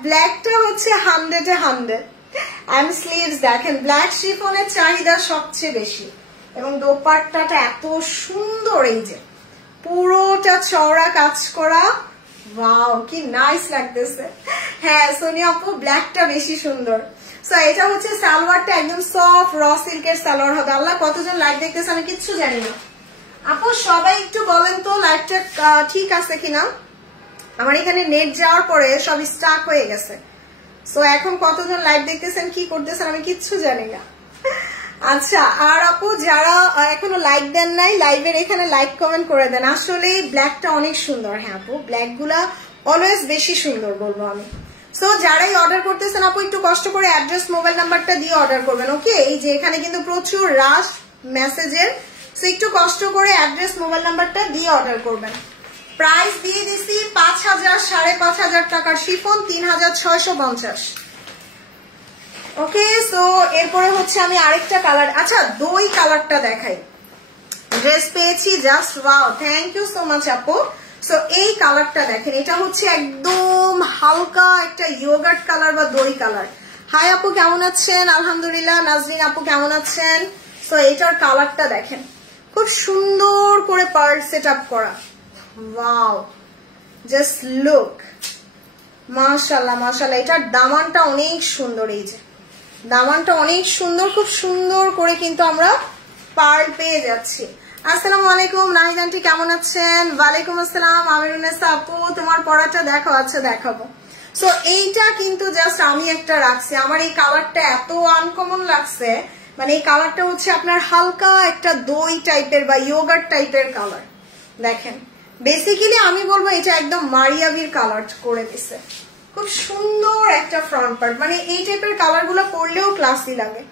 ব্ল্যাকটা হচ্ছে 100-এ 100। এন্ড স্লিভস দেখেন, ব্ল্যাক শিফনের চাহিদা সবচেয়ে বেশি, এবং দোপাট্টাটা এত সুন্দর। এই যে পুরোটা চওড়া কাজ করা, ওয়াও কি নাইস লাগতেছে। হ্যাঁ সোনিয়া আপু, ব্ল্যাকটা বেশি সুন্দর। সো এটা হচ্ছে সালোয়ারটা, একদম সফট র সিল্কের সালোয়ার হবে। আল্লাহ, কতজন লাইভ দেখতেছে আমি কিচ্ছু জানি না। আপু সবাই একটু বলেন তো লাইভটা ঠিক আছে কিনা। আমার এখানে নেট যাওয়ার পরে সব স্টাক হয়ে গেছে। সো এখন কতজন লাইভ দেখতেছেন, কি করতেছেন আমি কিচ্ছু জানি না। আচ্ছা, আর আপু যারা এখনো লাইক দেন নাই, লাইভের এখানে লাইক কমেন্ট করে দেন। আসলে ব্ল্যাকটা অনেক সুন্দর। হ্যাঁ আপু, ব্ল্যাক গুলা অলওয়েজ বেশি সুন্দর বলবো আমি। সো যারাই অর্ডার করতেছেন আপু, একটু কষ্ট করে অ্যাড্রেস মোবাইল নাম্বারটা দিয়ে অর্ডার করবেন। ওকে, এই যে এখানে কিন্তু প্রচুর রাশ মেসেজের, সো একটু কষ্ট করে অ্যাড্রেস মোবাইল নাম্বারটা দিয়ে অর্ডার করবেন। প্রাইস দিয়ে দিছি 5000, 5500 টাকার শিফন 3650। ওকে, সো এরপরে হচ্ছে আমি আরেকটা কালার, আচ্ছা দই কালারটা দেখাই। ড্রেস পেয়েছি, just wow, thank you so much আপু। সো এই কালারটা দেখেন, এটা হচ্ছে একদম হালকা একটা ইয়োগার্ট কালার বা দই কালার। হাই আপু, কেমন আছেন? আলহামদুলিল্লাহ। নাজরিন আপু, কেমন আছেন? সো এটার কালারটা দেখেন, খুব সুন্দর করে পার্ল সেট আপ করা। ওয়াও, জাস্ট লুক, মাশাআল্লাহ মাশাআল্লাহ, এটার দামানটা অনেক সুন্দর, এই যে দামানটা অনেক সুন্দর, খুব সুন্দর করে কিন্তু আমরা পার্ল পেয়ে যাচ্ছি। আসসালামু আলাইকুম নাহিদ আন্টি, কেমন আছেন? ওয়ালাইকুম আসসালাম আমিরুন্নেসা আপু, তোমার পড়াটা দেখো। আচ্ছা দেখাবো। সো এইটা কিন্তু জাস্ট আমি একটা রাখছি, আমার এই কালারটা এত আনকমন লাগছে, মানে এই কালারটা হচ্ছে আপনার হালকা একটা দই টাইপের বা ইয়োগার্ট টাইপের কালার। দেখেন বেসিক্যালি আমি বলবো এটা একদম মারিয়াবির কালার করে দিছে, খুব সুন্দর একটা ফ্রন্ট পার্ট, মানে এই টাইপের কালার গুলো পরলেও ক্লাসি লাগে।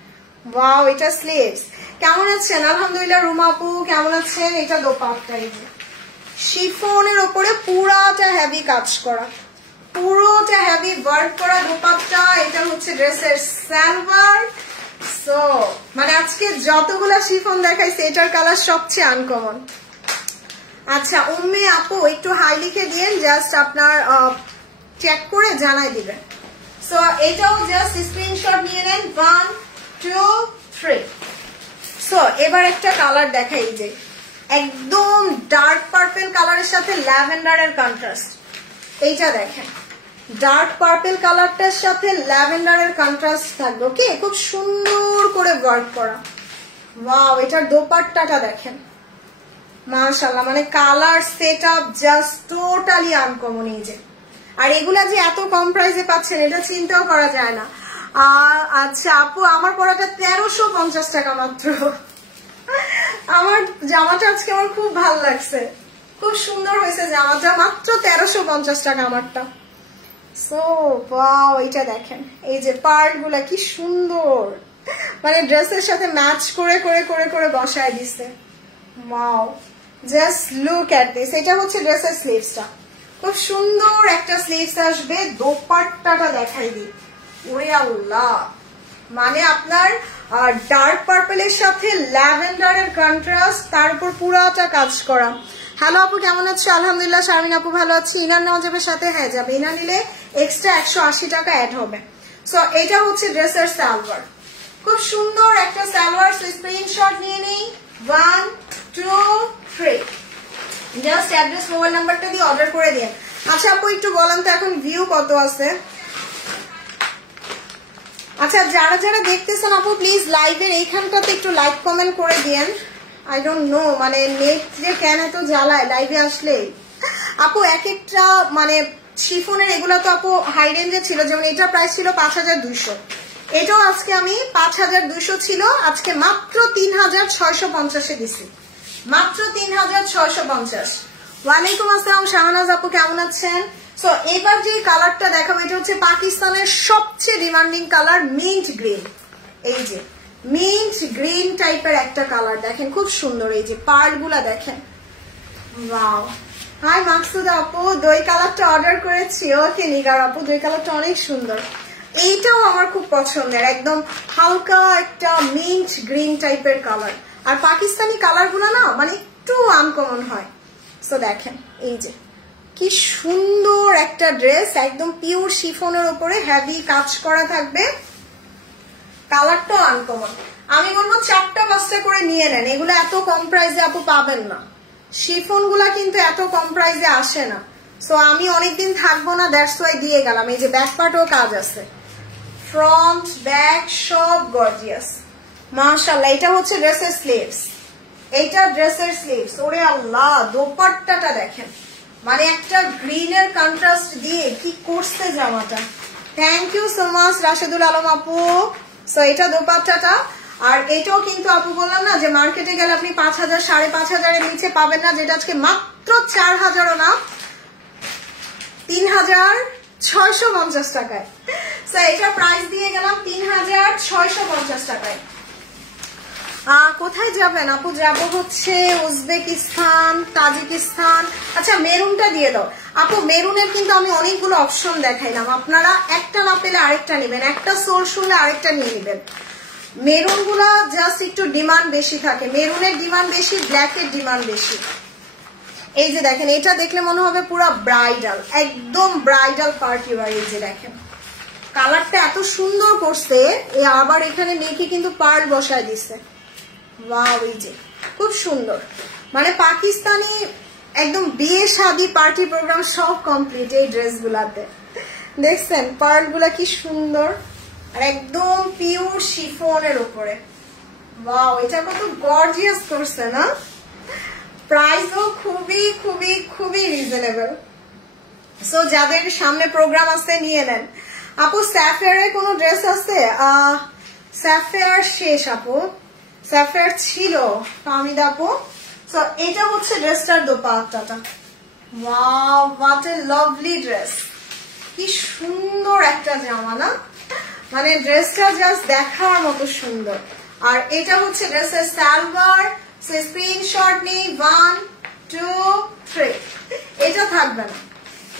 ওয়াও, এটা স্লিভস। কেমন আছেন? আলহামদুলিল্লাহ। রুমা আপু কেমন আছেন? এটা দোপাট্টা, এই যে শিফনের উপরে পুরাটা হেভি কাজ করা, পুরোটা হেভি ওয়ার্ক করা দোপাট্টা। এটা হচ্ছে ড্রেসের সালোয়ার। সো মানে আজকে যতগুলা শিফন দেখাইছে এটার কালার সবচেয়ে আনকমন। আচ্ছা উম্মে আপু একটু হাই লিখে দিয়েন, জাস্ট আপনার চেক করে জানাই দিবেন। সো এটাও জাস্ট স্ক্রিনশট নিয়ে নেন। 1 2 3। সো এবার একটা কালার দেখাই, যে একদম ডার্ক পার্পল কালারের সাথে ল্যাভেন্ডারের কন্ট্রাস্ট। এইটা দেখেন, ডার্ক পার্পল কালারটার সাথে ল্যাভেন্ডারের কন্ট্রাস্ট থাকবে। ওকে, খুব সুন্দর করে ওয়ার্ক করা। ওয়াও, এটার দোপাট্টাটা দেখেন মাশাআল্লাহ, মানে colour setup just totally uncommon. এই যে আর এগুলা যে এত কম প্রাইসে পাচ্ছেন এটা চিন্তাও করা যায় না। আচ্ছা আপু, আমার পড়াটা 1350 টাকা মাত্র। আমার জামাটা আজকে আমার খুব ভালো লাগছে, খুব সুন্দর হয়েছে জামাটা, মাত্র 1350 টাকা আমারটা। সো ওয়াও, এটা দেখেন এই যে পার্ট গুলা কি সুন্দর, মানে ড্রেসের সাথে ম্যাচ করে করে করে করে বসায় দিছে। Wow, just look at this. এটা হচ্ছে ড্রেসের স্লিভসটা, খুব সুন্দর একটা স্লিভস আসবে। দোপাট্টাটা দেখাই দিই, ওরে আল্লাহ, মানে আপনার ডার্ক পার্পলের সাথে ল্যাভেন্ডারের কন্ট্রাস্ট, তারপর পুরাটা কাজ করা। হ্যালো আপু কেমন আছো? আলহামদুলিল্লাহ। শারমিন আপু ভালো আছি। ইনার নেওয়া যাবে সাথে? হ্যাঁ যাবে, ইনার নিলে এক্সট্রা 180 টাকা অ্যাড হবে। সো এটা হচ্ছে ড্রেসের সালোয়ার, খুব সুন্দর একটা সালোয়ার। স্ক্রিনশট নিয়ে নেই। 1 2 3। জাস্ট অ্যাড্রেস মোবাইল নাম্বারটা দিয়ে অর্ডার করে দিন। আচ্ছা আপু একটু বলেন তো এখন ভিউ কত আছে? আচ্ছা যারা যারা দেখতেছেন আপু প্লিজ লাইভের এইখানটাতে একটু লাইক কমেন্ট করে দিয়েন। আই ডোন্ট নো মানে নেট যে কেন এত জ্বালায় লাইভে আসলে। আপু এক একটা মানে শিফনের এগুলো তো আপু হাই রেঞ্জে ছিল, যেমন এটা প্রাইস ছিল 5200, এটাও আজকে আমি 5200 ছিল, আজকে মাত্র 3650 এ দিছি, মাত্র 3650। ওয়ালাইকুম আসসালাম শাহনাজ আপু কেমন আছেন? সো এবার যে কালারটা দেখাবো এটা হচ্ছে পাকিস্তানের সবচেয়ে ডিমান্ডিং কালার, মিন্ট গ্রিন। এই যে মিন্ট গ্রিন টাইপের একটা কালার দেখেন, খুব সুন্দর। এই যে পার্ল গুলা দেখেন, ওয়াও। হাই মাকসুদা আপু, দই কালারটা অর্ডার করেছি। ওকে নিগার আপু, দই কালারটা অনেক সুন্দর, এইটাও আমার খুব পছন্দের, একদম হালকা একটা মিন্ট গ্রিন টাইপের কালার। আর পাকিস্তানি কালার গুলা না মানে একটু আনকমন হয়। সো দেখেন এই যে কি সুন্দর একটা ড্রেস, একদম পিওর শিফনের উপরে হেভি কাজ করা থাকবে, কালারটাও আনকমন। আমি বলবো 4টা-5টা করে নিয়ে নেন, এগুলো এত কম প্রাইসে আপু পাবেন না, শিফন গুলা কিন্তু এত কম প্রাইসে আসে না। সো আমি অনেকদিন থাকবো না, দ্যাটস ওয়াই দিয়ে গেলাম। এই যে ব্যাক পার্টও কাজ আছে, ফ্রন্ট ব্যাক সব গর্জিয়াস মাশাআল্লাহ। এটা হচ্ছে ড্রেসের স্লিভস, এইটা ড্রেসের স্লিভস। ওরে আল্লাহ, দোপাট্টাটা দেখেন, মানে একটা গ্রিনের কন্ট্রাস্ট দিয়ে কি করছে জামাটা। Thank you so much Rashedul Alam আপু। সো এটা দোপাট্টাটা। আর এটাও কিন্তু আপু বললাম না যে মার্কেটে গেলে আপনি 5000 5500 এর নিচে পাবেন না, যেটা আজকে মাত্র 4000ও না 3650 টাকায়। সো এটা প্রাইস দিয়ে গেলাম 3650 টাকায়। কোথায় যাবেন আপু? যাবো হচ্ছে উজবেকিস্তান, তাজিকিস্তান। আচ্ছা মেরুনটা দিয়ে দাও আপু। মেরুনের কিন্তু আমি অনেকগুলো অপশন দেখাইলাম, আপনারা একটা না পেলে আরেকটা নেবেন, একটা সোর্স শুনলে আরেকটা নিয়ে নেবেন। মেরুন গুলা জাস্ট একটু ডিমান্ড বেশি থাকে, মেরুনের ডিমান্ড বেশি, ব্ল্যাকের ডিমান্ড বেশি। এই যে দেখেন, এটা দেখলে মনে হবে পুরো ব্রাইডাল, একদম ব্রাইডাল পার্টি ওয়্যার। এই যে দেখেন কালারটা এত সুন্দর করছে, আবার এখানে নেকি কিন্তু পার্ল বসায় দিছে। ওয়াও, এই যে খুব সুন্দর, মানে পাকিস্তানি একদম বিয়ে শাদী পার্টি প্রোগ্রাম সব কমপ্লিট এই ড্রেস গুলাতে। দেখছেন পার্ল গুলা কি সুন্দর, আর একদম পিওর শিফনের উপরে। ওয়াও, এটা কত গর্জিয়াস করছে না। প্রাইসও খুবই খুবই খুবই রিজনেবল। সো যাদের সামনে প্রোগ্রাম আছে নিয়ে নেন। আপু স্যাফেয়ারে কোনো ড্রেস আছে? স্যাফেয়ার শেষ আপু, স্যাফেয়ার ছিল ফাহমিদা আপু। সো এটা হচ্ছে ড্রেসটার দোপাট্টাটা। Wow, what a lovely dress, কি সুন্দর একটা জামা না, মানে ড্রেসটা জাস্ট দেখার মতো সুন্দর। আর এটা হচ্ছে ড্রেসের সালোয়ার। স্ক্রিনশট নেই, 1 2 3। এটা থাকবে না,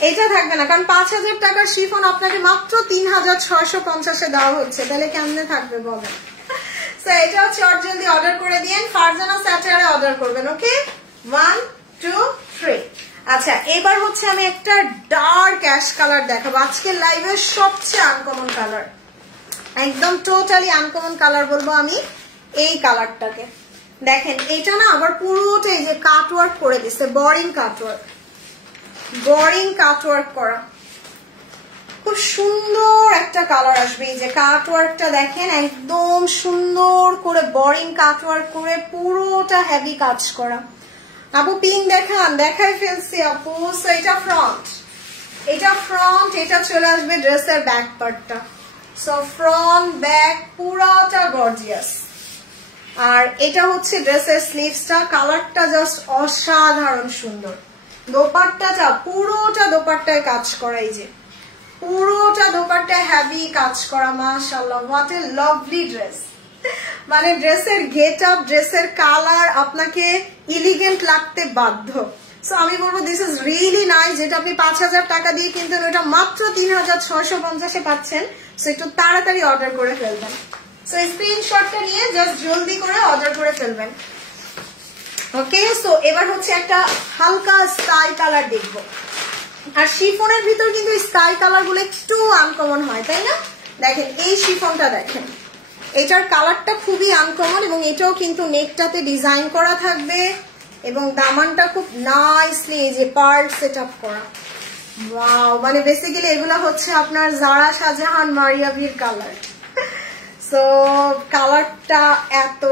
এটা থাকবে না, কারণ 5000 টাকার শিফন আপনাকে মাত্র 3650 দেওয়া হচ্ছে, তাহলে কেমনে থাকবে বলেন। সো এটা চট জলদি অর্ডার করে দিন, ফারজানা স্যাটারে অর্ডার করবেন। ওকে, 1 2 3। আচ্ছা, এবার হচ্ছে আমি একটা ডার্ক অ্যাশ কালার দেখাবো, আজকের লাইভের সবচেয়ে আনকমন কালার, একদম টোটালি আনকমন কালার বলবো আমি এই কালারটাকে। দেখেন এটা না আবার পুরোটা এই যে কাটওয়ার্ক করে দিছে, বোরিং কাটওয়ার্ক, বোরিং কাটওয়ার্ক করা, খুব সুন্দর একটা কালার আসবে। এই যে কাটওয়ার্কটা দেখেন, একদম সুন্দর করে বোরিং কাটওয়ার্ক করে পুরোটা হেভি কাজ করা। আপু পিঙ্ক দেখান, দেখাই ফেলছি আপু। সো এটা ফ্রন্ট, এটা ফ্রন্ট, এটা চলে আসবে ড্রেসের ব্যাক পার্টটা। সো ফ্রন্ট ব্যাক পুরোটা গর্জিয়াস। আর এটা হচ্ছে ড্রেসের স্লিভসটা, কালারটা জাস্ট অসাধারণ সুন্দর। দোপাট্টাটা পুরোটা দোপাট্টায় কাজ করা, এই যে পুরোটা দোপাট্টায় হেভি কাজ করা। মাশাআল্লাহ, হোয়াট এ লাভলি ড্রেস, মানে ড্রেসের গেট আপ, ড্রেসের কালার আপনাকে এলিগেন্ট লাগতে বাধ্য। সো আমি বলবো দিস ইজ রিয়েলি নাইস। যেটা আপনি 5000 টাকা দিয়ে কিনতেন ওটা মাত্র 3650 পাচ্ছেন। সো একটু তাড়াতাড়ি অর্ডার করে ফেলবেন। সো স্ক্রিনশটটা নিয়ে জাস্ট জলদি করে অর্ডার করে ফেলবেন। ওকে, সো এবার হচ্ছে একটা হালকা স্কাই কালার দেখবো। আর শিফনের ভিতর কিন্তু স্কাই কালার গুলো একটু আনকমন হয়, তাই না? দেখেন এই শিফনটা দেখেন, এটার কালারটা খুবই আনকমন, এবং এটাও কিন্তু নেকটাতে ডিজাইন করা থাকবে, এবং দামানটা খুব নাইসলি এই যে পার্ল সেট আপ করা। ওয়াও, মানে বেসিক্যালি এগুলো হচ্ছে আপনার জারা শাহজাহান মারিয়াভির কালার। সো কালারটা এত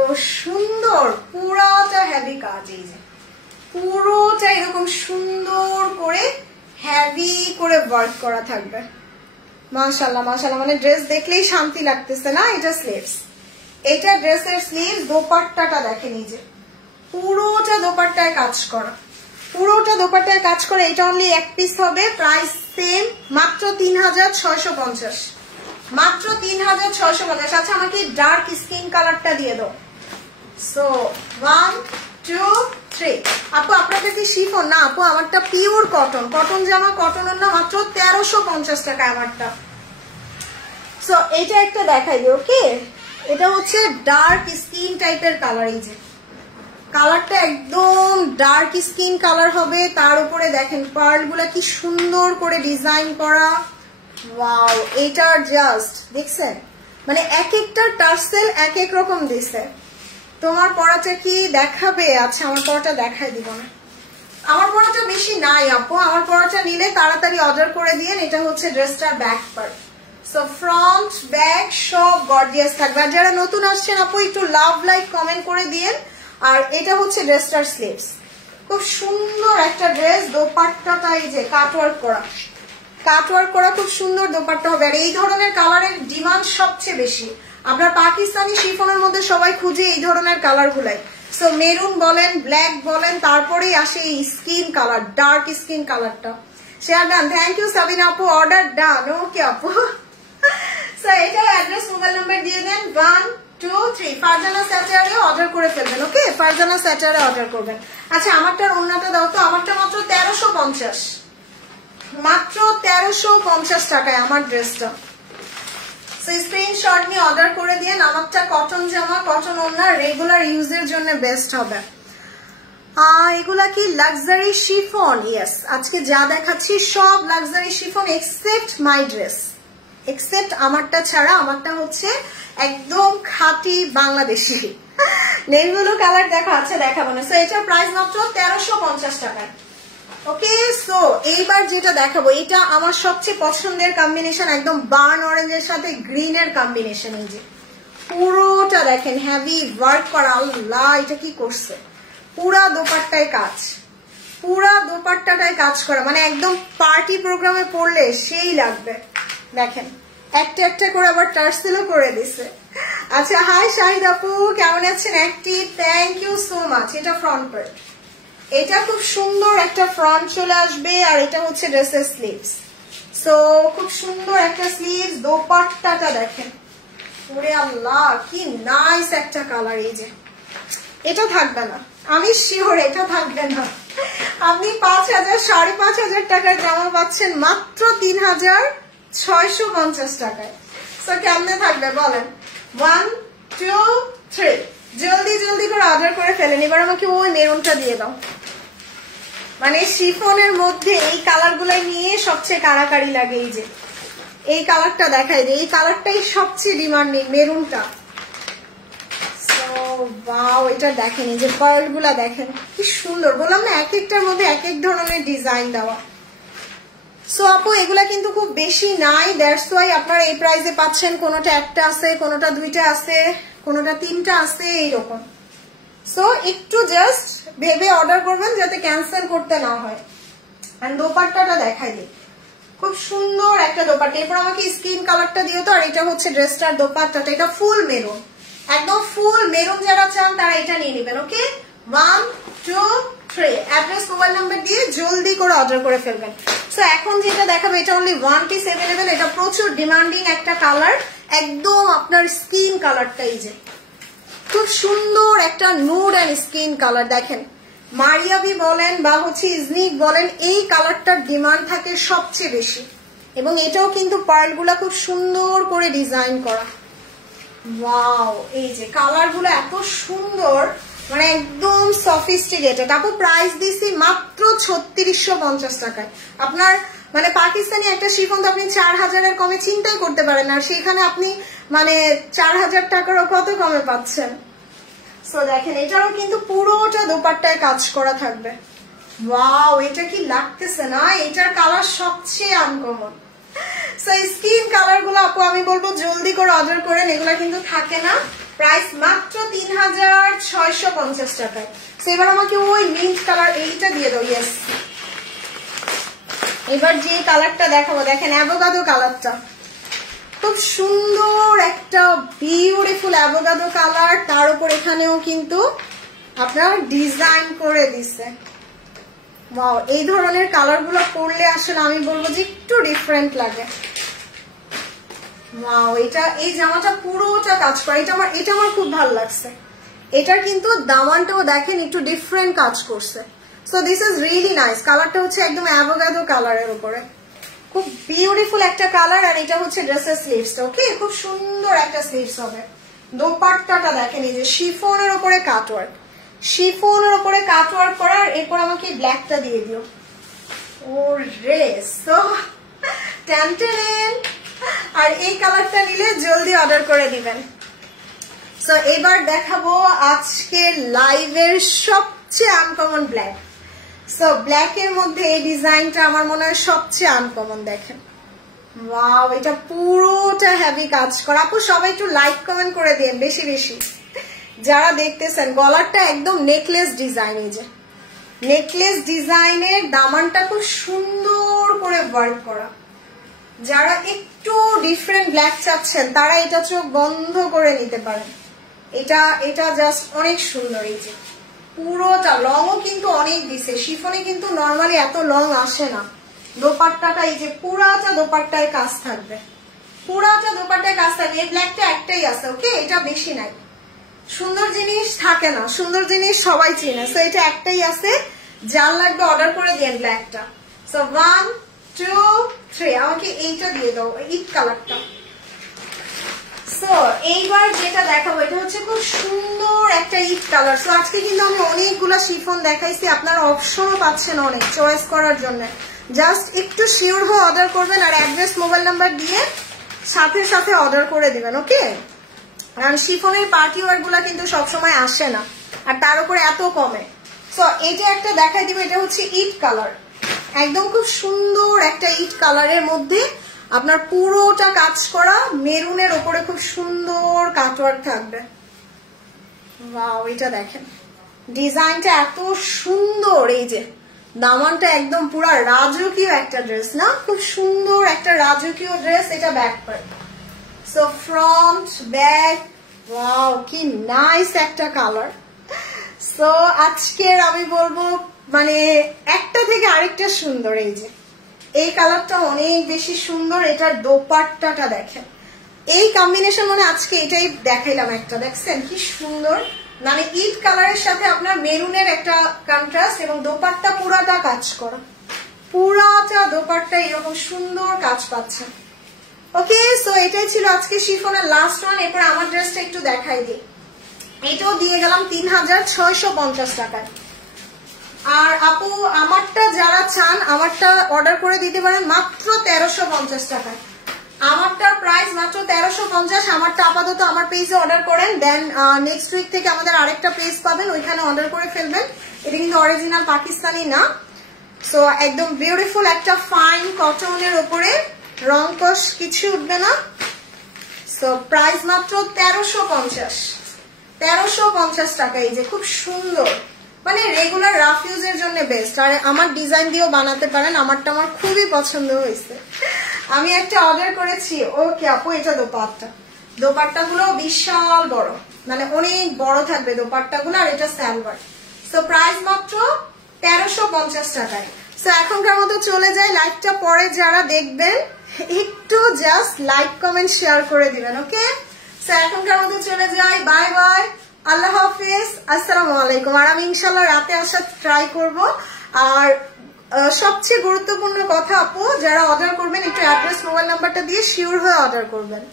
সুন্দর, পুরোটা হেভি কাজ, এই যে পুরোটা এরকম সুন্দর করে হেভি করে ওয়ার্ক করা থাকবে। মাশাআল্লাহ মাশাআল্লাহ, মানে ড্রেস দেখলেই শান্তি লাগতেছে না। এটা স্লিভস, এটা ড্রেসের স্লিভস। দোপাট্টাটা দেখেন, এই যে পুরোটা দোপাট্টায় কাজ করা, পুরোটা দোপাট্টায় কাজ করে। এটা অনলি এক পিস হবে, প্রাইস সেম, মাত্র 3650, মাত্র 3650। আচ্ছা, আমাকে ডার্ক স্কিন কালারটা দিয়ে দাও। সো 1 2 3। আপু আপনাদের কি শিফন? না আপু, আমারটা পিওর কটন, কটন জামা, কটনের না, মাত্র 1350 টাকা আমারটা। সো এটা একটা দেখাই দিই। ওকে, এটা হচ্ছে ডার্ক স্কিন টাইপের কালার, এই যে কালারটা একদম ডার্ক স্কিন কালার হবে। তার উপরে দেখেন পার্ল গুলা কি সুন্দর করে ডিজাইন করা। ওয়াও, এটা জাস্ট দেখছেন, মানে এক একটা টার্সেল এক এক রকম দিছে। তোমার পরাটা কি দেখাবে? আচ্ছা, আমার পরাটা দেখাই দিব না, আমার পরাটা বেশি নাই আপু। আমার পরাটা নিলে তাড়াতাড়ি অর্ডার করে দিয়ে। এটা হচ্ছে ড্রেসটার back part. So front back সব গর্জিয়াস থাকবে। আর যারা নতুন আসছেন আপু একটু লাভ লাইক কমেন্ট করে দিয়েন। আর এটা হচ্ছে ড্রেসটার স্লিভস, খুব সুন্দর একটা ড্রেস। দোপাট্টাটা এই যে কাটওয়ার্ক করা, কাটওয়ার্ক করা, খুব সুন্দর দোপাট্টা হবে। আর এই ধরনের কালারের ডিমান্ড সবচেয়ে বেশি। আপনার পাকিস্তানি শিফনের মধ্যে সবাই খুঁজে এই ধরনের কালার গুলাই। সো মেরুন বলেন, ব্ল্যাক বলেন, তারপরেই আসে এই স্কিন কালার, ডার্ক স্কিন কালারটা। Share done, thank you Sabina আপু, অর্ডার ডান। ওকে আপু, সো এটাও অ্যাড্রেস মোবাইল নাম্বার দিয়ে দেন। 1 2 3 ফারজানা স্যাটারে অর্ডার করে ফেলবেন। ওকে, ফারজানা স্যাটারে অর্ডার করবেন। আচ্ছা, আমারটার ওন্নাটা দাও তো। আমারটা মাত্র 1350, মাত্র 1350 টাকায় আমার ড্রেসটা। সো স্ক্রিনশট নিয়ে অর্ডার করে দিয়ে। আমারটা কটন জামা, কটন ওন্না, রেগুলার ইউজের জন্য বেস্ট হবে। এগুলা কি লাক্সারি শিফন? ইয়েস, আজকে যা দেখাচ্ছি সব luxury chiffon except my dress, except আমারটা ছাড়া। আমারটা হচ্ছে একদম খাঁটি বাংলাদেশি। নেইগুলো কালার দেখা আছে, দেখাবো না। সো এটার প্রাইস মাত্র 1350 টাকায়। ওকে, সো এইবার যেটা দেখাবো এটা আমার সবচেয়ে পছন্দের কম্বিনেশন, একদম বার্ন অরেঞ্জের সাথে গ্রিনের কম্বিনেশন। এই যে পুরোটা দেখেন হেভি ওয়ার্ক করা। আল্লাহ, এটা কি করছে, পুরা দোপাট্টায় কাজ, পুরা দোপাট্টাটায় কাজ করা, মানে একদম পার্টি প্রোগ্রামে পড়লে সেই লাগবে। দেখেন একটা একটা করে আবার টার্সেলও করে দিছে। আচ্ছা, হাই শাহিদ আপু, কেমন আছেন? Active, thank you so much. এটা ফ্রন্ট পার্ট, এটা খুব সুন্দর একটা ফ্রন্ট চলে আসবে, আর এটা হচ্ছে ড্রেসের স্লিভস। সো খুব সুন্দর একটা স্লিভস। দোপাট্টাটা দেখেন, ওরে আল্লাহ কি নাইস একটা কালার। এই যে এটা থাকবে না, আমি শিওর এটা থাকবে না। আপনি 5,000 5,500 টাকার জামা পাচ্ছেন মাত্র 3,650 টাকায়। সো কেমনে থাকবে বলেন? 1 2 3, জলদি জলদি করে অর্ডার করে ফেলেন। এবার আমাকে ওই মেরুনটা দিয়ে দাও। মানে শিফনের মধ্যে এই কালার গুলাই নিয়ে সবচেয়ে কারাকারি লাগে। এই যে এই কালারটা দেখাই দিই, এই কালারটাই সবচেয়ে ডিমান্ডিং, মেরুনটা। ওয়াও, এটা দেখেন, এই যে পার্ল গুলা দেখেন কি সুন্দর। বললাম না, এক একটার মধ্যে এক এক ধরনের ডিজাইন দেওয়া। সো আপু এগুলা কিন্তু খুব বেশি নাই, দ্যাটস ওয়াই আপনারা এই প্রাইসে পাচ্ছেন। কোনোটা একটা আছে, কোনোটা দুইটা আছে, কোনোটা তিনটা আছে, এইরকম। সো একটু জাস্ট ভেবে অর্ডার করবেন যাতে ক্যান্সেল করতে না হয়। আর দোপাট্টাটা দেখাই দিই, খুব সুন্দর একটা দোপাট্টা। এরপর আমাকে স্কিন কালারটা দিও তো। আর এটা হচ্ছে ড্রেসটার দোপাট্টাটা, এটা ফুল মেরুন, একদম ফুল মেরুন। যারা চান তারা এটা নিয়ে নেবেন। ওকে, 1 2 3, অ্যাড্রেস মোবাইল নাম্বার দিয়ে জলদি করে অর্ডার করে ফেলবেন। সো এখন যেটা দেখাবো এটা অনলি 1 পিস अवेलेबल। এটা প্রচুর ডিমান্ডিং একটা কালার, একদম আপনার স্কিন কালারটা। এই যে খুব সুন্দর একটা নুড এন্ড স্কিন কালার। দেখেন মারিয়াবি বলেন বা হচ্ছে ইজনিক বলেন, এই কালারটার ডিমান্ড থাকে সবচেয়ে বেশি। এবং এটাও কিন্তু পার্ল গুলা খুব সুন্দর করে ডিজাইন করা। ওয়াও, এই যে কালার গুলো এত সুন্দর, মানে একদম সফিস্টিকেটেড। আপু প্রাইস দিছি মাত্র 3650 টাকায়। আপনার মানে পাকিস্তানি একটা শিফন তো আপনি 4000-এর কমে চিন্তাই করতে পারেন, আর সেখানে আপনি মানে 4000 টাকারও কত কমে পাচ্ছেন। সো দেখেন এটারও কিন্তু পুরোটা দোপাট্টায় কাজ করা থাকবে। ওয়াও, এটা কি লাগতেছে না? এটার কালার সবচেয়ে আনকমন। সো স্কিন কালার গুলো আপু আমি বলবো জলদি করে অর্ডার করেন, এগুলা কিন্তু থাকে না। প্রাইস মাত্র 3650 টাকায়। সো এবার আমাকে ওই মিন্ট কালার এইটা দিয়ে দাও। ইয়েস, এবার যে কালারটা দেখাবো দেখেন অ্যাভোকাডো কালারটা, খুব সুন্দর একটা বিউটিফুল অ্যাভোকাডো কালার। তার উপর এখানেও কিন্তু আপনার ডিজাইন করে দিছে। ওয়াও, এই ধরনের কালার গুলো পরলে আসলে আমি বলবো যে একটু ডিফারেন্ট লাগে। ওয়াও, এটা এই জামাটা পুরোটা কাজ করে, এটা আমার খুব ভালো লাগছে। এটার কিন্তু দামানটাও দেখেন একটু ডিফারেন্ট কাজ করছে। So this is really nice. কালারটা হচ্ছে একদম অ্যাভোকাডো কালারের উপরে, খুব বিউটিফুল একটা কালার। আর এটা হচ্ছে ড্রেসের স্লিভসটা। ওকে, খুব সুন্দর একটা স্লিভস হবে। দোপাট্টাটা দেখেন, এই যে শিফনের উপরে কাটওয়ার্ক, শিফনের উপরে কাটওয়ার্ক করার। এরপর আমাকে ব্ল্যাকটা দিয়ে দিও। ওরে সো টেনটেন। আর এই কালারটা নিলে জলদি অর্ডার করে দিবেন। সো এবার দেখাবো আজকে লাইভের সবচেয়ে আনকমন ব্ল্যাক। সো ব্ল্যাক এর মধ্যে এই ডিজাইনটা আমার মনে হয় সবচেয়ে আনকমন। দেখেন ওয়াও, এটা পুরোটা হেভি কাজ করা। আপু সবাই একটু লাইক কমেন্ট করে দিন বেশি বেশি যারা দেখতেছেন। গলারটা একদম নেকলেস ডিজাইন, এই যে নেকলেস ডিজাইনের দামানটা খুব সুন্দর করে ওয়ার্ক করা। যারা একটু ডিফারেন্ট ব্ল্যাক চাচ্ছেন তারা এটা চোখ বন্ধ করে নিতে পারেন। এটা জাস্ট অনেক সুন্দর। এই যে পুরোটা লংও কিন্তু অনেক দিছে, শিফনে কিন্তু নর্মালি এত লং আসে না। দোপাট্টাটা এই যে পুরাটা দোপাট্টায় কাজ থাকবে, পুরাটা দোপাট্টায় কাজ থাকবে। এই ব্ল্যাকটা একটাই আছে। ওকে, এটা বেশি নাই। সুন্দর জিনিস থাকে না, সুন্দর জিনিস সবাই চিনে। সো এটা একটাই আছে, যার লাগবে অর্ডার করে দেন ব্ল্যাকটা। সো 1 2 3, আমাকে এইটা দিয়ে দাও, ইট কালারটা। সো এইবার যেটা দেখাবো এটা হচ্ছে খুব সুন্দর একটা ইট কালার। সো আজকে কিন্তু আমি অনেকগুলা শিফন দেখাইছি, আপনারা অপশনও পাচ্ছেন অনেক চয়েস করার জন্য। জাস্ট একটু শিওর হয়ে অর্ডার করবেন, আর অ্যাড্রেস মোবাইল নাম্বার দিয়ে সাথে সাথে অর্ডার করে দিবেন। ওকে, কারণ শিফনের পার্টি ওয়ার গুলা কিন্তু সবসময় আসে না, আর তার উপরে এত কমে। সো এটা একটা দেখাই দিব, এটা হচ্ছে ইট কালার। একদম খুব সুন্দর একটা ইট কালারের মধ্যে আপনার পুরোটা কাজ করা, মেরুনের উপরে খুব সুন্দর কাটওয়ার্ক থাকবে। ওয়াও, এটা দেখেন ডিজাইনটা এত সুন্দর। এই যে দামানটা একদম পুরো রাজকীয় একটা ড্রেস না, খুব সুন্দর একটা রাজকীয় ড্রেস। এটা back part, so front back, wow কি নাইস একটা কালার। সো আজকের আমি বলবো মানে একটা থেকে আরেকটা সুন্দর। এই যে এই কালারটা অনেক বেশি সুন্দর, এটার দোপাট্টাটা দেখেন, এই কম্বিনেশন মানে আজকে এটাই দেখাইলাম একটা, দেখছেন কি সুন্দর, মানে ইট কালারের সাথে আপনার মেরুনের একটা কন্ট্রাস্ট এবং দোপাট্টা পুরাটা কাজ করা, পুরাটা দোপাট্টা এরকম সুন্দর কাজ পাচ্ছেন। ওকে, সো এটাই ছিল আজকে শিফনের লাস্ট ওয়ান। এরপর আমার ড্রেসটা একটু দেখাই দিই। এটাও দিয়ে গেলাম 3650 টাকায়। আর আপু আমারটা যারা চান আমারটা অর্ডার করে দিতে পারেন মাত্র 1350 টাকায়। আমারটার প্রাইস মাত্র 1350। আমারটা আপাতত আমার পেজে অর্ডার করেন, দেন নেক্সট উইক থেকে আমাদের আরেকটা পেজ পাবেন, ওইখানে অর্ডার করে ফেলবেন। এটা কিন্তু অরিজিনাল পাকিস্তানি না। সো একদম বিউটিফুল একটা ফাইন কটনের উপরে, রং কষ কিছু উঠবে না। সো প্রাইস মাত্র 1350 টাকা। এই যে খুব সুন্দর, মানে রেগুলার রাফ ইউজের জন্য বেস্ট। আর আমার ডিজাইন দিয়েও বানাতে পারেন, আমারটা আমার খুবই পছন্দ হয়েছে, আমি একটা অর্ডার করেছি। ওকে আপু, এটা দোপাট্টা গুলো বিশাল বড়, মানে অনেক বড় থাকবে দোপাট্টা গুলো। আর এটা সালোয়ার। সো প্রাইস মাত্র 1350 টাকায়। সো এখনকার মতো চলে যাই, লাইভটা পরে যারা দেখবেন একটু জাস্ট লাইক কমেন্ট শেয়ার করে দিবেন। ওকে, সো এখনকার মতো চলে যাই, বাই বাই, আল্লাহ হাফিজ, আসসালামু আলাইকুম। আর আমি ইনশাল্লাহ রাতে আসার ট্রাই করব। আর সবচেয়ে গুরুত্বপূর্ণ কথা আপু, যারা অর্ডার করবেন একটু অ্যাড্রেস মোবাইল নাম্বারটা দিয়ে শিওর হয়ে অর্ডার করবেন।